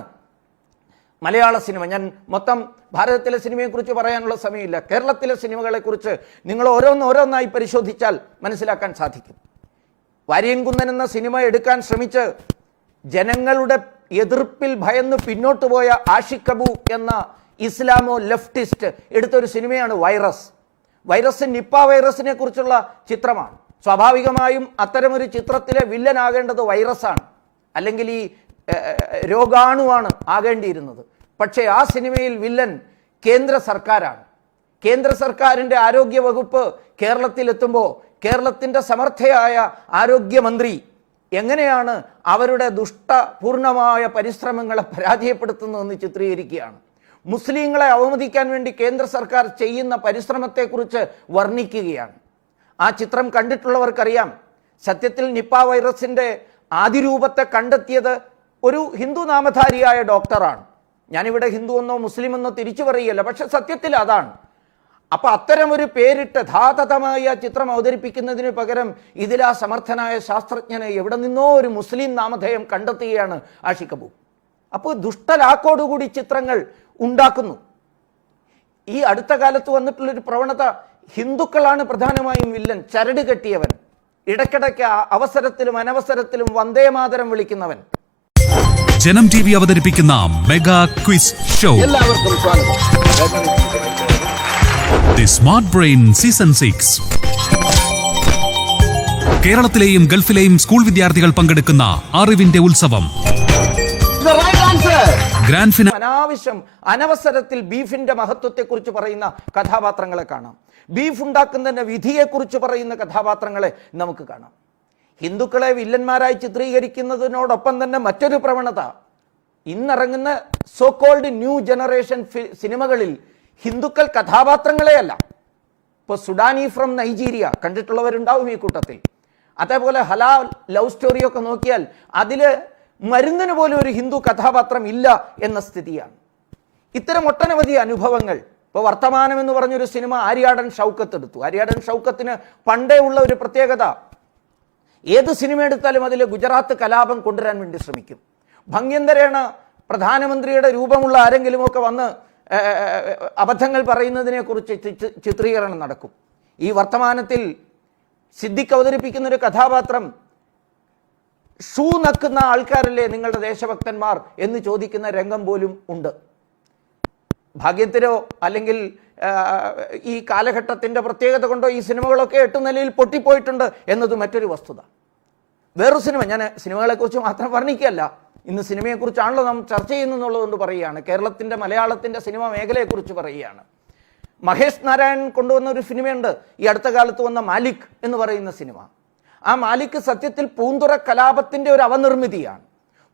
മലയാള സിനിമ. ഞാൻ മൊത്തം ഭാരതത്തിലെ സിനിമയെക്കുറിച്ച് പറയാനുള്ള സമയമില്ല. കേരളത്തിലെ സിനിമകളെക്കുറിച്ച് നിങ്ങൾ ഓരോന്നായി പരിശോധിച്ചാൽ മനസ്സിലാക്കാൻ സാധിക്കും. വാരിയൻകുന്നൻ എന്ന സിനിമ എടുക്കാൻ ശ്രമിച്ച് ജനങ്ങളുടെ എതിർപ്പിൽ ഭയന്ന് പിന്നോട്ട് പോയ ആഷിഖ് അബു എന്ന ഇസ്ലാമോ ലെഫ്റ്റിസ്റ്റ് എടുത്തൊരു സിനിമയാണ് വൈറസ് നിപ്പ വൈറസിനെ കുറിച്ചുള്ള ചിത്രമാണ്. സ്വാഭാവികമായും അത്തരമൊരു ചിത്രത്തിലെ വില്ലനാകേണ്ടത് വൈറസാണ്, അല്ലെങ്കിൽ ഈ രോഗാണുവാണ് ആകേണ്ടിയിരുന്നത്. പക്ഷേ ആ സിനിമയിൽ വില്ലൻ കേന്ദ്ര സർക്കാരാണ്. കേന്ദ്ര സർക്കാരിൻ്റെ ആരോഗ്യ വകുപ്പ് കേരളത്തിലെത്തുമ്പോൾ കേരളത്തിൻ്റെ സമർത്ഥയായ ആരോഗ്യമന്ത്രി എങ്ങനെയാണ് അവരുടെ ദുഷ്ടപൂർണമായ പരിശ്രമങ്ങളെ പരാജയപ്പെടുത്തുന്നതെന്ന് ചിത്രീകരിക്കുകയാണ്. മുസ്ലിങ്ങളെ അവമതിക്കാൻ വേണ്ടി കേന്ദ്ര സർക്കാർ ചെയ്യുന്ന പരിശ്രമത്തെക്കുറിച്ച് വർണ്ണിക്കുകയാണ്. ആ ചിത്രം കണ്ടിട്ടുള്ളവർക്കറിയാം, സത്യത്തിൽ നിപ്പ വൈറസിൻ്റെ ആദിരൂപത്തെ കണ്ടെത്തിയത് ഒരു ഹിന്ദു നാമധാരിയായ ഡോക്ടറാണ്. ഞാനിവിടെ ഹിന്ദു എന്നോ മുസ്ലിം എന്നോ തിരിച്ചു പറയുകയല്ല, പക്ഷെ സത്യത്തിൽ അതാണ്. അപ്പൊ അത്തരമൊരു പേരിട്ട് ധാതതമായി ആ ചിത്രം അവതരിപ്പിക്കുന്നതിന് പകരം ഇതിൽ ആ സമർത്ഥനായ ശാസ്ത്രജ്ഞനെ എവിടെ നിന്നോ ഒരു മുസ്ലിം നാമധേയം കണ്ടെത്തുകയാണ് ആഷിഖ് അബു. അപ്പോൾ ദുഷ്ടലാക്കോടുകൂടി ചിത്രങ്ങൾ ഉണ്ടാക്കുന്നു. ഈ അടുത്ത കാലത്ത് വന്നിട്ടുള്ളൊരു പ്രവണത, ഹിന്ദുക്കളാണ് പ്രധാനമായും വില്ലൻ, ചരട് കെട്ടിയവൻ, ഇടയ്ക്കിടയ്ക്ക് അവസരത്തിലും അനവസരത്തിലും വന്ദേമാതരം വിളിക്കുന്നവൻ. ജനം TV അവതരിപ്പിക്കുന്ന മെഗാ ക്വിസ് ഷോ എല്ലാവർക്കും സ്വാഗതം. The smart brain season 6. കേരളത്തിലെയും ഗൾഫിലെയും സ്കൂൾ വിദ്യാർത്ഥികൾ പങ്കെടുക്കുന്ന അറിവിന്റെ ഉത്സവം. Grand finale. അനാവശ്യം അനവസരത്തിൽ ബീഫിന്റെ മഹത്വത്തെക്കുറിച്ച് പറയുന്ന കഥാപാത്രങ്ങളെ കാണാം. ബീഫ് ഉണ്ടാക്കുന്നതിന്റെ വിധിയെക്കുറിച്ച് പറയുന്ന കഥാപാത്രങ്ങളെ നമുക്ക് കാണാം. ഹിന്ദുക്കളെ വില്ലന്മാരായി ചിത്രീകരിക്കുന്നതിനോടൊപ്പം തന്നെ മറ്റൊരു പ്രവണത, ഇന്നിറങ്ങുന്ന സോ കോൾഡ് ന്യൂ ജനറേഷൻ സിനിമകളിൽ ഹിന്ദുക്കൾ കഥാപാത്രങ്ങളെ അല്ല. ഇപ്പോൾ സുഡാനി ഫ്രം നൈജീരിയ കണ്ടിട്ടുള്ളവരുണ്ടാവും ഈ കൂട്ടത്തിൽ. അതേപോലെ ഹലാൽ ലവ് സ്റ്റോറിയൊക്കെ നോക്കിയാൽ അതിൽ മരുന്നിന് പോലും ഒരു ഹിന്ദു കഥാപാത്രം ഇല്ല എന്ന സ്ഥിതിയാണ്. ഇത്തരം ഒട്ടനവധി അനുഭവങ്ങൾ. ഇപ്പോൾ വർത്തമാനം എന്ന് പറഞ്ഞൊരു സിനിമ ആര്യാടൻ ഷൗക്കത്ത് എടുത്തു. ആര്യാടൻ ഷൗക്കത്തിന് പണ്ടേ ഉള്ള ഒരു പ്രത്യേകത, ഏത് സിനിമ എടുത്താലും അതിൽ ഗുജറാത്ത് കലാപം കൊണ്ടുവരാൻ വേണ്ടി ശ്രമിക്കും. ഭംഗ്യന്തരേണ പ്രധാനമന്ത്രിയുടെ രൂപമുള്ള ആരെങ്കിലുമൊക്കെ വന്ന് അബദ്ധങ്ങൾ പറയുന്നതിനെ കുറിച്ച് ചിത്രീകരണം നടക്കും. ഈ വർത്തമാനത്തിൽ സിദ്ദിഖ് അവതരിപ്പിക്കുന്ന ഒരു കഥാപാത്രം, ഷൂ നക്കുന്ന ആൾക്കാരല്ലേ നിങ്ങളുടെ ദേശഭക്തന്മാർ എന്ന് ചോദിക്കുന്ന രംഗം പോലും ഉണ്ട്. ഭാഗ്യത്തിനോ അല്ലെങ്കിൽ ഈ കാലഘട്ടത്തിന്റെ പ്രത്യേകത കൊണ്ടോ ഈ സിനിമകളൊക്കെ 8 നിലയിൽ പൊട്ടിപ്പോയിട്ടുണ്ട് എന്നത് മറ്റൊരു വസ്തുത. വേറൊരു സിനിമ, ഞാൻ സിനിമകളെക്കുറിച്ച് മാത്രം വർണ്ണിക്കുകയല്ല, ഇന്ന് സിനിമയെക്കുറിച്ചാണല്ലോ നാം ചർച്ച ചെയ്യുന്നുള്ളതുകൊണ്ട് പറയുകയാണ്. കേരളത്തിന്റെ മലയാളത്തിന്റെ സിനിമ മേഖലയെക്കുറിച്ച് പറയുകയാണ്. മഹേഷ് നാരായൺ കൊണ്ടുവന്ന ഒരു സിനിമയുണ്ട്, ഈ അടുത്ത കാലത്ത് വന്ന മാലിക് എന്ന് പറയുന്ന സിനിമ. ആ മാലിക് സത്യത്തിൽ പൂന്തുറ കലാപത്തിന്റെ ഒരു അവനിർമ്മിതിയാണ്.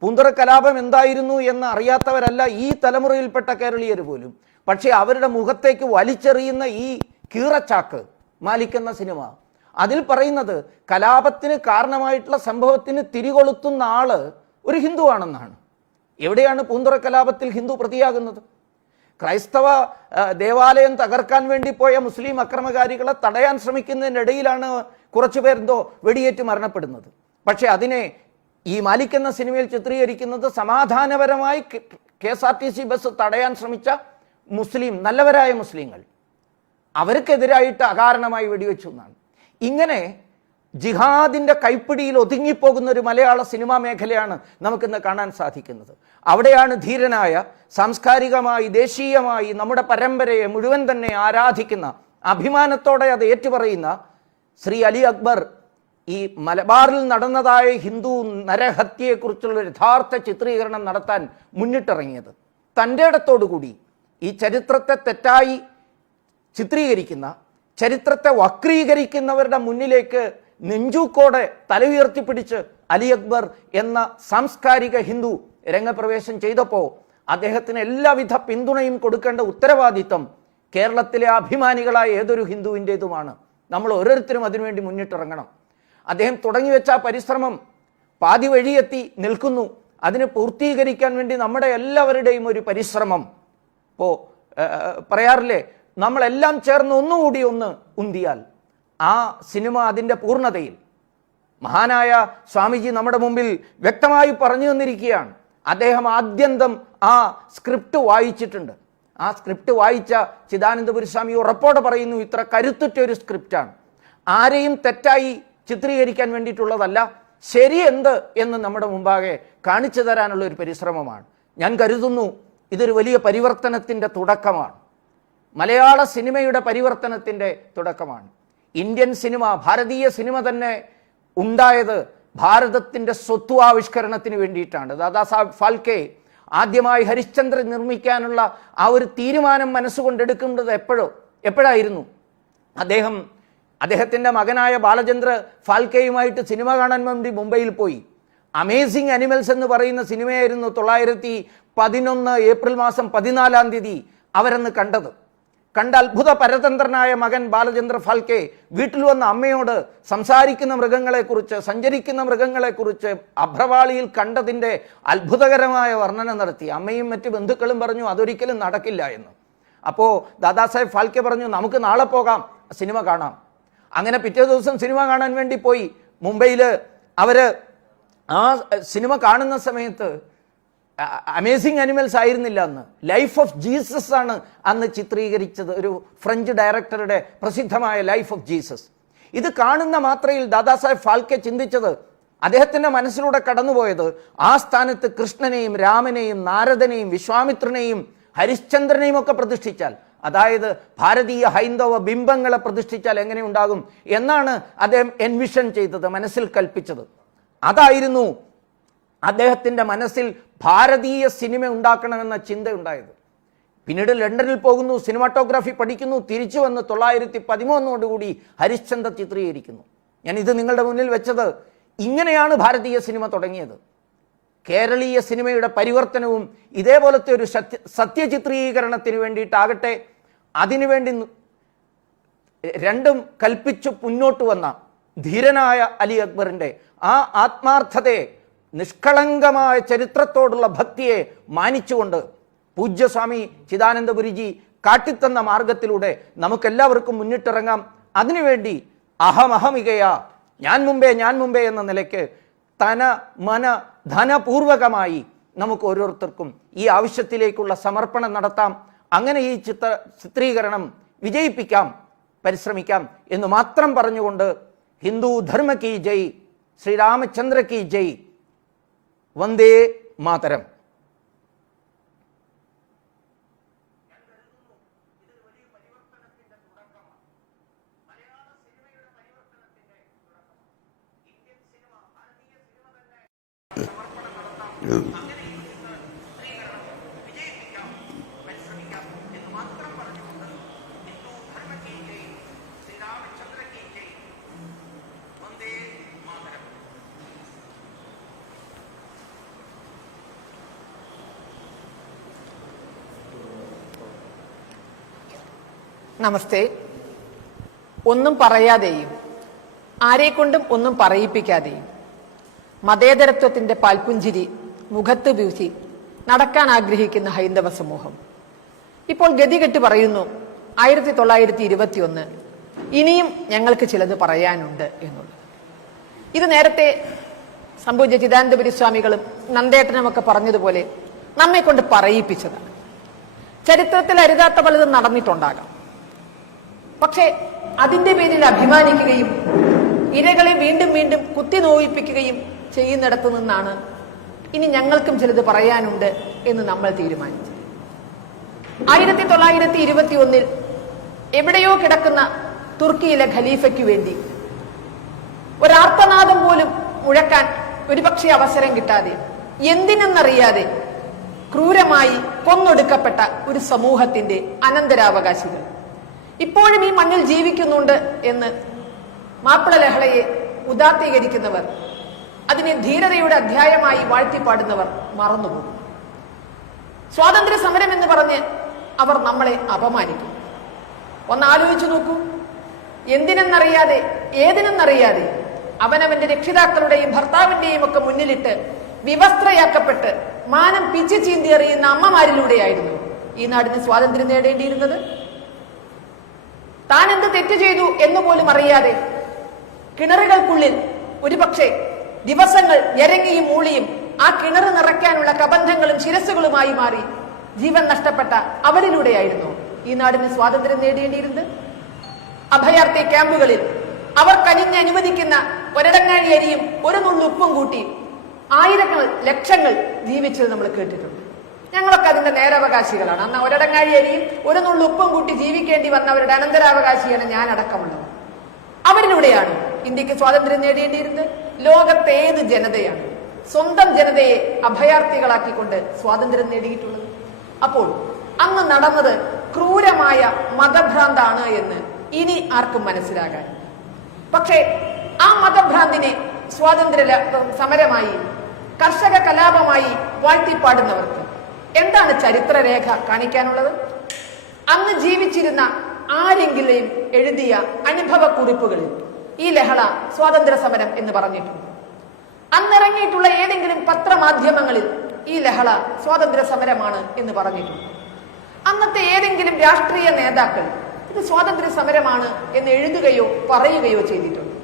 പൂന്തുറ കലാപം എന്തായിരുന്നു എന്ന് അറിയാത്തവരല്ല ഈ തലമുറയിൽപ്പെട്ട കേരളീയർ പോലും. പക്ഷേ അവരുടെ മുഖത്തേക്ക് വലിച്ചെറിയുന്ന ഈ കീറച്ചാക്ക് മാലിക് എന്ന സിനിമ, അതിൽ പറയുന്നത് കലാപത്തിന് കാരണമായിട്ടുള്ള സംഭവത്തിന് തിരികൊളുത്തുന്ന ആള് ഒരു ഹിന്ദു ആണെന്നാണ്. എവിടെയാണ് പൂന്തുറ കലാപത്തിൽ ഹിന്ദു പ്രതിയാകുന്നത്? ക്രൈസ്തവ ദേവാലയം തകർക്കാൻ വേണ്ടി പോയ മുസ്ലിം അക്രമകാരികളെ തടയാൻ ശ്രമിക്കുന്നതിനിടയിലാണ് കുറച്ചു പേരെന്തോ വെടിയേറ്റ് മരണപ്പെടുന്നത്. പക്ഷെ അതിനെ ഈ മാലിക് എന്ന സിനിമയിൽ ചിത്രീകരിക്കുന്നത് സമാധാനപരമായി KSRTC ബസ് തടയാൻ ശ്രമിച്ച നല്ലവരായ മുസ്ലിങ്ങൾ, അവർക്കെതിരായിട്ട് അകാരണമായി വെടിവെച്ചു എന്നാണ്. ഇങ്ങനെ ജിഹാദിന്റെ കൈപ്പിടിയിൽ ഒതുങ്ങിപ്പോകുന്ന ഒരു മലയാള സിനിമാ മേഖലയാണ് നമുക്കിന്ന് കാണാൻ സാധിക്കുന്നത്. അവിടെയാണ് ധീരനായ, സാംസ്കാരികമായി ദേശീയമായി നമ്മുടെ പരമ്പരയെ മുഴുവൻ തന്നെ ആരാധിക്കുന്ന, അഭിമാനത്തോടെ അത് ഏറ്റുപറയുന്ന ശ്രീ അലി അക്ബർ ഈ മലബാറിൽ നടന്നതായ ഹിന്ദു നരഹത്യയെക്കുറിച്ചുള്ള യഥാർത്ഥ ചിത്രീകരണം നടത്താൻ മുന്നിട്ടിറങ്ങിയത്. തൻ്റെ ഇടത്തോടുകൂടി ഈ ചരിത്രത്തെ തെറ്റായി ചിത്രീകരിക്കുന്ന, ചരിത്രത്തെ വക്രീകരിക്കുന്നവരുടെ മുന്നിലേക്ക് നെഞ്ചൂക്കോടെ തല ഉയർത്തിപ്പിടിച്ച് അലി അക്ബർ എന്ന സാംസ്കാരിക ഹിന്ദു രംഗപ്രവേശം ചെയ്തപ്പോൾ അദ്ദേഹത്തിന് എല്ലാവിധ പിന്തുണയും കൊടുക്കേണ്ട ഉത്തരവാദിത്വം കേരളത്തിലെ അഭിമാനികളായ ഏതൊരു ഹിന്ദുവിൻ്റേതുമാണ്. നമ്മൾ ഓരോരുത്തരും അതിനുവേണ്ടി മുന്നിട്ടിറങ്ങണം. അദ്ദേഹം തുടങ്ങിവെച്ച പരിശ്രമം പാതി വഴിയെത്തി നിൽക്കുന്നു. അതിന് പൂർത്തീകരിക്കാൻ വേണ്ടി നമ്മുടെ എല്ലാവരുടെയും ഒരു പരിശ്രമം. ഇപ്പോൾ പറയാറില്ലേ, നമ്മളെല്ലാം ചേർന്ന് ഒന്നുകൂടി ഒന്ന് ഉന്തിയാൽ ആ സിനിമ അതിൻ്റെ പൂർണ്ണതയിൽ. മഹാനായ സ്വാമിജി നമ്മുടെ മുമ്പിൽ വ്യക്തമായി പറഞ്ഞു തന്നിരിക്കുകയാണ്. അദ്ദേഹം ആദ്യന്തം ആ സ്ക്രിപ്റ്റ് വായിച്ചിട്ടുണ്ട്. ആ സ്ക്രിപ്റ്റ് വായിച്ച ചിദാനന്ദപുരി സ്വാമി ഉറപ്പോടെ പറയുന്നു, ഇത്ര കരുത്തുറ്റ ഒരു സ്ക്രിപ്റ്റാണ്, ആരെയും തെറ്റായി ചിത്രീകരിക്കാൻ വേണ്ടിയിട്ടുള്ളതല്ല, ശരി എന്ത് എന്ന് നമ്മുടെ മുമ്പാകെ കാണിച്ചു തരാനുള്ള ഒരു പരിശ്രമമാണ്. ഞാൻ കരുതുന്നു ഇതൊരു വലിയ പരിവർത്തനത്തിൻ്റെ തുടക്കമാണ്. മലയാള സിനിമയുടെ പരിവർത്തനത്തിൻ്റെ തുടക്കമാണ്. ഇന്ത്യൻ സിനിമ, ഭാരതീയ സിനിമ തന്നെ ഉണ്ടായത് ഭാരതത്തിൻ്റെ സ്വത്വാവിഷ്കരണത്തിന് വേണ്ടിയിട്ടാണ്. ദാദാസാഹബ് ഫാൽക്കെ ആദ്യമായി ഹരിശ്ചന്ദ്രൻ നിർമ്മിക്കാനുള്ള ആ ഒരു തീരുമാനം മനസ്സുകൊണ്ടെടുക്കുന്നത് എപ്പോഴായിരുന്നു? അദ്ദേഹത്തിൻ്റെ മകനായ ബാലചന്ദ്ര ഫാൽക്കെയുമായിട്ട് സിനിമ കാണാൻ വേണ്ടി മുംബൈയിൽ പോയി. അമേസിംഗ് അനിമൽസ് എന്ന് പറയുന്ന സിനിമയായിരുന്നു 1911 ഏപ്രിൽ മാസം 14 അവരന്ന് കണ്ടത്. കണ്ട അത്ഭുത പരതന്ത്രനായ മകൻ ബാലചന്ദ്ര ഫാൽക്കെ വീട്ടിൽ വന്ന അമ്മയോട് സംസാരിക്കുന്ന മൃഗങ്ങളെക്കുറിച്ച്, സഞ്ചരിക്കുന്ന മൃഗങ്ങളെക്കുറിച്ച് അഭ്രവാളിയിൽ കണ്ടതിൻ്റെ അത്ഭുതകരമായ വർണ്ണന നടത്തി. അമ്മയും മറ്റ് ബന്ധുക്കളും പറഞ്ഞു അതൊരിക്കലും നടക്കില്ല എന്ന്. അപ്പോൾ ദാദാസാഹേബ് ഫാൽക്കെ പറഞ്ഞു നമുക്ക് നാളെ പോകാം, സിനിമ കാണാം. അങ്ങനെ പിറ്റേ ദിവസം സിനിമ കാണാൻ വേണ്ടി പോയി. മുംബൈയിൽ അവർ ആ സിനിമ കാണുന്ന സമയത്ത് അമേസിംഗ് അനിമൽസ് ആയിരുന്നില്ല, അന്ന് ലൈഫ് ഓഫ് ജീസസ് ആണ് അന്ന് ചിത്രീകരിച്ചത്, ഒരു ഫ്രഞ്ച് ഡയറക്ടറുടെ പ്രസിദ്ധമായ ലൈഫ് ഓഫ് ജീസസ്. ഇത് കാണുന്ന മാത്രയിൽ ദാദാസാഹേബ് ഫാൽക്കെ ചിന്തിച്ചത്, അദ്ദേഹത്തിൻ്റെ മനസ്സിലൂടെ കടന്നുപോയത്, ആ സ്ഥാനത്ത് കൃഷ്ണനെയും രാമനെയും നാരദനെയും വിശ്വാമിത്രനെയും ഹരിശ്ചന്ദ്രനെയും ഒക്കെ പ്രതിഷ്ഠിച്ചാൽ, അതായത് ഭാരതീയ ഹൈന്ദവ ബിംബങ്ങളെ പ്രതിഷ്ഠിച്ചാൽ എങ്ങനെ ഉണ്ടാകും എന്നാണ് അദ്ദേഹം എൻവിഷൻ ചെയ്തത്, മനസ്സിൽ കൽപ്പിച്ചത്. അതായിരുന്നു അദ്ദേഹത്തിൻ്റെ മനസ്സിൽ ഭാരതീയ സിനിമ ഉണ്ടാക്കണമെന്ന ചിന്ത ഉണ്ടായത്. പിന്നീട് ലണ്ടനിൽ പോകുന്നു, സിനിമാറ്റോഗ്രാഫി പഠിക്കുന്നു, തിരിച്ചു വന്ന് 1913 ഹരിശ്ചന്ദ്ര ചിത്രീകരിക്കുന്നു. ഞാൻ ഇത് നിങ്ങളുടെ മുന്നിൽ വെച്ചത് ഇങ്ങനെയാണ് ഭാരതീയ സിനിമ തുടങ്ങിയത്. കേരളീയ സിനിമയുടെ പരിവർത്തനവും ഇതേപോലത്തെ ഒരു സത്യചിത്രീകരണത്തിന് വേണ്ടിയിട്ടാകട്ടെ, അതിനുവേണ്ടി രണ്ടും കൽപ്പിച്ചു മുന്നോട്ട് വന്ന ധീരനായ അലി അക്ബറിൻ്റെ ആ ആത്മാർത്ഥതയെ, നിഷ്കളങ്കമായ ചരിത്രത്തോടുള്ള ഭക്തിയെ മാനിച്ചുകൊണ്ട് പൂജ്യസ്വാമി ചിദാനന്ദപുരിജി കാട്ടിത്തന്ന മാർഗത്തിലൂടെ നമുക്കെല്ലാവർക്കും മുന്നിട്ടിറങ്ങാം. അതിനുവേണ്ടി അഹമഹമികയ, ഞാൻ മുമ്പേ എന്ന നിലയ്ക്ക് തന മന ധനപൂർവകമായി നമുക്ക് ഓരോരുത്തർക്കും ഈ ആവശ്യത്തിലേക്കുള്ള സമർപ്പണം നടത്താം. അങ്ങനെ ഈ ചിത്രീകരണം വിജയിപ്പിക്കാം, പരിശ്രമിക്കാം എന്ന് മാത്രം പറഞ്ഞുകൊണ്ട് ഹിന്ദു ധർമ്മ കി ജയ്, ശ്രീരാമചന്ദ്ര കി ജയ്, വന്ദേ മാതരം. നമസ്തേ. ഒന്നും പറയാതെയും ആരെക്കൊണ്ടും ഒന്നും പറയിപ്പിക്കാതെയും മതേതരത്വത്തിന്റെ പാൽപുഞ്ചിരി മുഖത്ത് വീശി നടക്കാൻ ആഗ്രഹിക്കുന്ന ഹൈന്ദവ സമൂഹം ഇപ്പോൾ ഗതികെട്ട് പറയുന്നു 1921 ഇനിയും ഞങ്ങൾക്ക് ചിലത് പറയാനുണ്ട് എന്നുള്ളത്. ഇത് നേരത്തെ സംപൂജ്യ ചിദാനന്ദപുരി സ്വാമികളും നന്ദേട്ടനുമൊക്കെ പറഞ്ഞതുപോലെ നമ്മെ കൊണ്ട് പറയിപ്പിച്ചതാണ്. ചരിത്രത്തിൽ അരുതാത്ത പലതും നടന്നിട്ടുണ്ടാകാം. പക്ഷേ അതിന്റെ പേരിൽ അഭിമാനിക്കുകയും ഇരകളെ വീണ്ടും വീണ്ടും കുത്തി നോവിപ്പിക്കുകയും ചെയ്യുന്നിടത്തു നിന്നാണ് ഇനി ഞങ്ങൾക്കും ചിലത് പറയാനുണ്ട് എന്ന് നമ്മൾ തീരുമാനിച്ചു. 1921 എവിടെയോ കിടക്കുന്ന തുർക്കിയിലെ ഖലീഫയ്ക്ക് വേണ്ടി ഒരാർത്തനാദം പോലും മുഴക്കാൻ ഒരുപക്ഷെ അവസരം കിട്ടാതെ, എന്തിനെന്നറിയാതെ ക്രൂരമായി കൊന്നൊടുക്കപ്പെട്ട ഒരു സമൂഹത്തിന്റെ അനന്തരാവകാശികൾ ഇപ്പോഴും ഈ മണ്ണിൽ ജീവിക്കുന്നുണ്ട് എന്ന് മാപ്പിള ലഹളയെ ഉദാത്തീകരിക്കുന്നവർ, അതിനെ ധീരതയുടെ അധ്യായമായി വാഴ്ത്തിപ്പാടുന്നവർ മറന്നുപോകും. സ്വാതന്ത്ര്യ സമരം എന്ന് പറഞ്ഞ് അവർ നമ്മളെ അപമാനിക്കും. ഒന്നാലോചിച്ചു നോക്കൂ. എന്തിനെന്നറിയാതെ, ഏതിനെന്നറിയാതെ അവനവന്റെ രക്ഷിതാക്കളുടെയും ഭർത്താവിന്റെയും ഒക്കെ മുന്നിലിട്ട് വിവസ്ത്രയാക്കപ്പെട്ട് മാനം പിച്ചു ചീന്തി എറിയുന്ന അമ്മമാരിലൂടെയായിരുന്നു ഈ നാടിന് സ്വാതന്ത്ര്യം നേടേണ്ടിയിരുന്നത്. താൻ എന്ത് തെറ്റ് ചെയ്തു എന്ന് പോലും അറിയാതെ കിണറുകൾക്കുള്ളിൽ ഒരുപക്ഷെ ദിവസങ്ങൾ ഞരങ്ങിയും മൂളിയും ആ കിണർ നിറയ്ക്കാനുള്ള കബന്ധങ്ങളും ശിരസ്സുകളുമായി മാറി ജീവൻ നഷ്ടപ്പെട്ട അവരിലൂടെയായിരുന്നു ഈ നാടിന് സ്വാതന്ത്ര്യം നേടേണ്ടിയിരുന്നത്. അഭയാർത്ഥി ക്യാമ്പുകളിൽ അവർ കനിഞ്ഞ് അനുവദിക്കുന്ന ഒരടങ്ങാഴി അരിയും ഒരു നുള്ളുപ്പും കൂട്ടി ആയിരങ്ങൾ ലക്ഷങ്ങൾ ജീവിച്ചത് നമ്മൾ കേട്ടിട്ടുണ്ട്. ഞങ്ങളൊക്കെ അതിന്റെ നേരവകാശികളാണ്. അന്ന് ഒരടങ്ങാഴി അരിയും ഒരു നുള്ളുപ്പും കൂട്ടി ജീവിക്കേണ്ടി വന്നവരുടെ അനന്തരാവകാശിയാണ് ഞാൻ അടക്കമുള്ളത്. അവരിലൂടെയാണ് ഇന്ത്യക്ക് സ്വാതന്ത്ര്യം നേടേണ്ടിയിരുന്നത്. ലോകത്തെ ഏത് ജനതയാണ് സ്വന്തം ജനതയെ അഭയാർത്ഥികളാക്കിക്കൊണ്ട് സ്വാതന്ത്ര്യം നേടിയിട്ടുള്ളത്? അപ്പോൾ അന്ന് നടന്നത് ക്രൂരമായ മതഭ്രാന്താണ് എന്ന് ഇനി ആർക്കും മനസ്സിലാകാൻ. പക്ഷേ ആ മതഭ്രാന്തിനെ സ്വാതന്ത്ര്യ സമരമായി, കർഷക കലാപമായി വാഴ്ത്തിപ്പാടുന്നവർക്ക് എന്താണ് ചരിത്രരേഖ കാണിക്കാനുള്ളത്? അന്ന് ജീവിച്ചിരുന്ന ആരെങ്കിലും എഴുതിയ അനുഭവ കുറിപ്പുകളിൽ ഈ ലഹള സ്വാതന്ത്ര്യ സമരം എന്ന് പറഞ്ഞിട്ടുണ്ട്. അന്നിറങ്ങിയിട്ടുള്ള ഏതെങ്കിലും പത്രമാധ്യമങ്ങളിൽ ഈ ലഹള സ്വാതന്ത്ര്യ സമരമാണ് എന്ന് പറഞ്ഞിട്ടുണ്ട്. അന്നത്തെ ഏതെങ്കിലും രാഷ്ട്രീയ നേതാക്കൾ ഇത് സ്വാതന്ത്ര്യ സമരമാണ് എന്ന് എഴുതുകയോ പറയുകയോ ചെയ്തിട്ടുണ്ട്.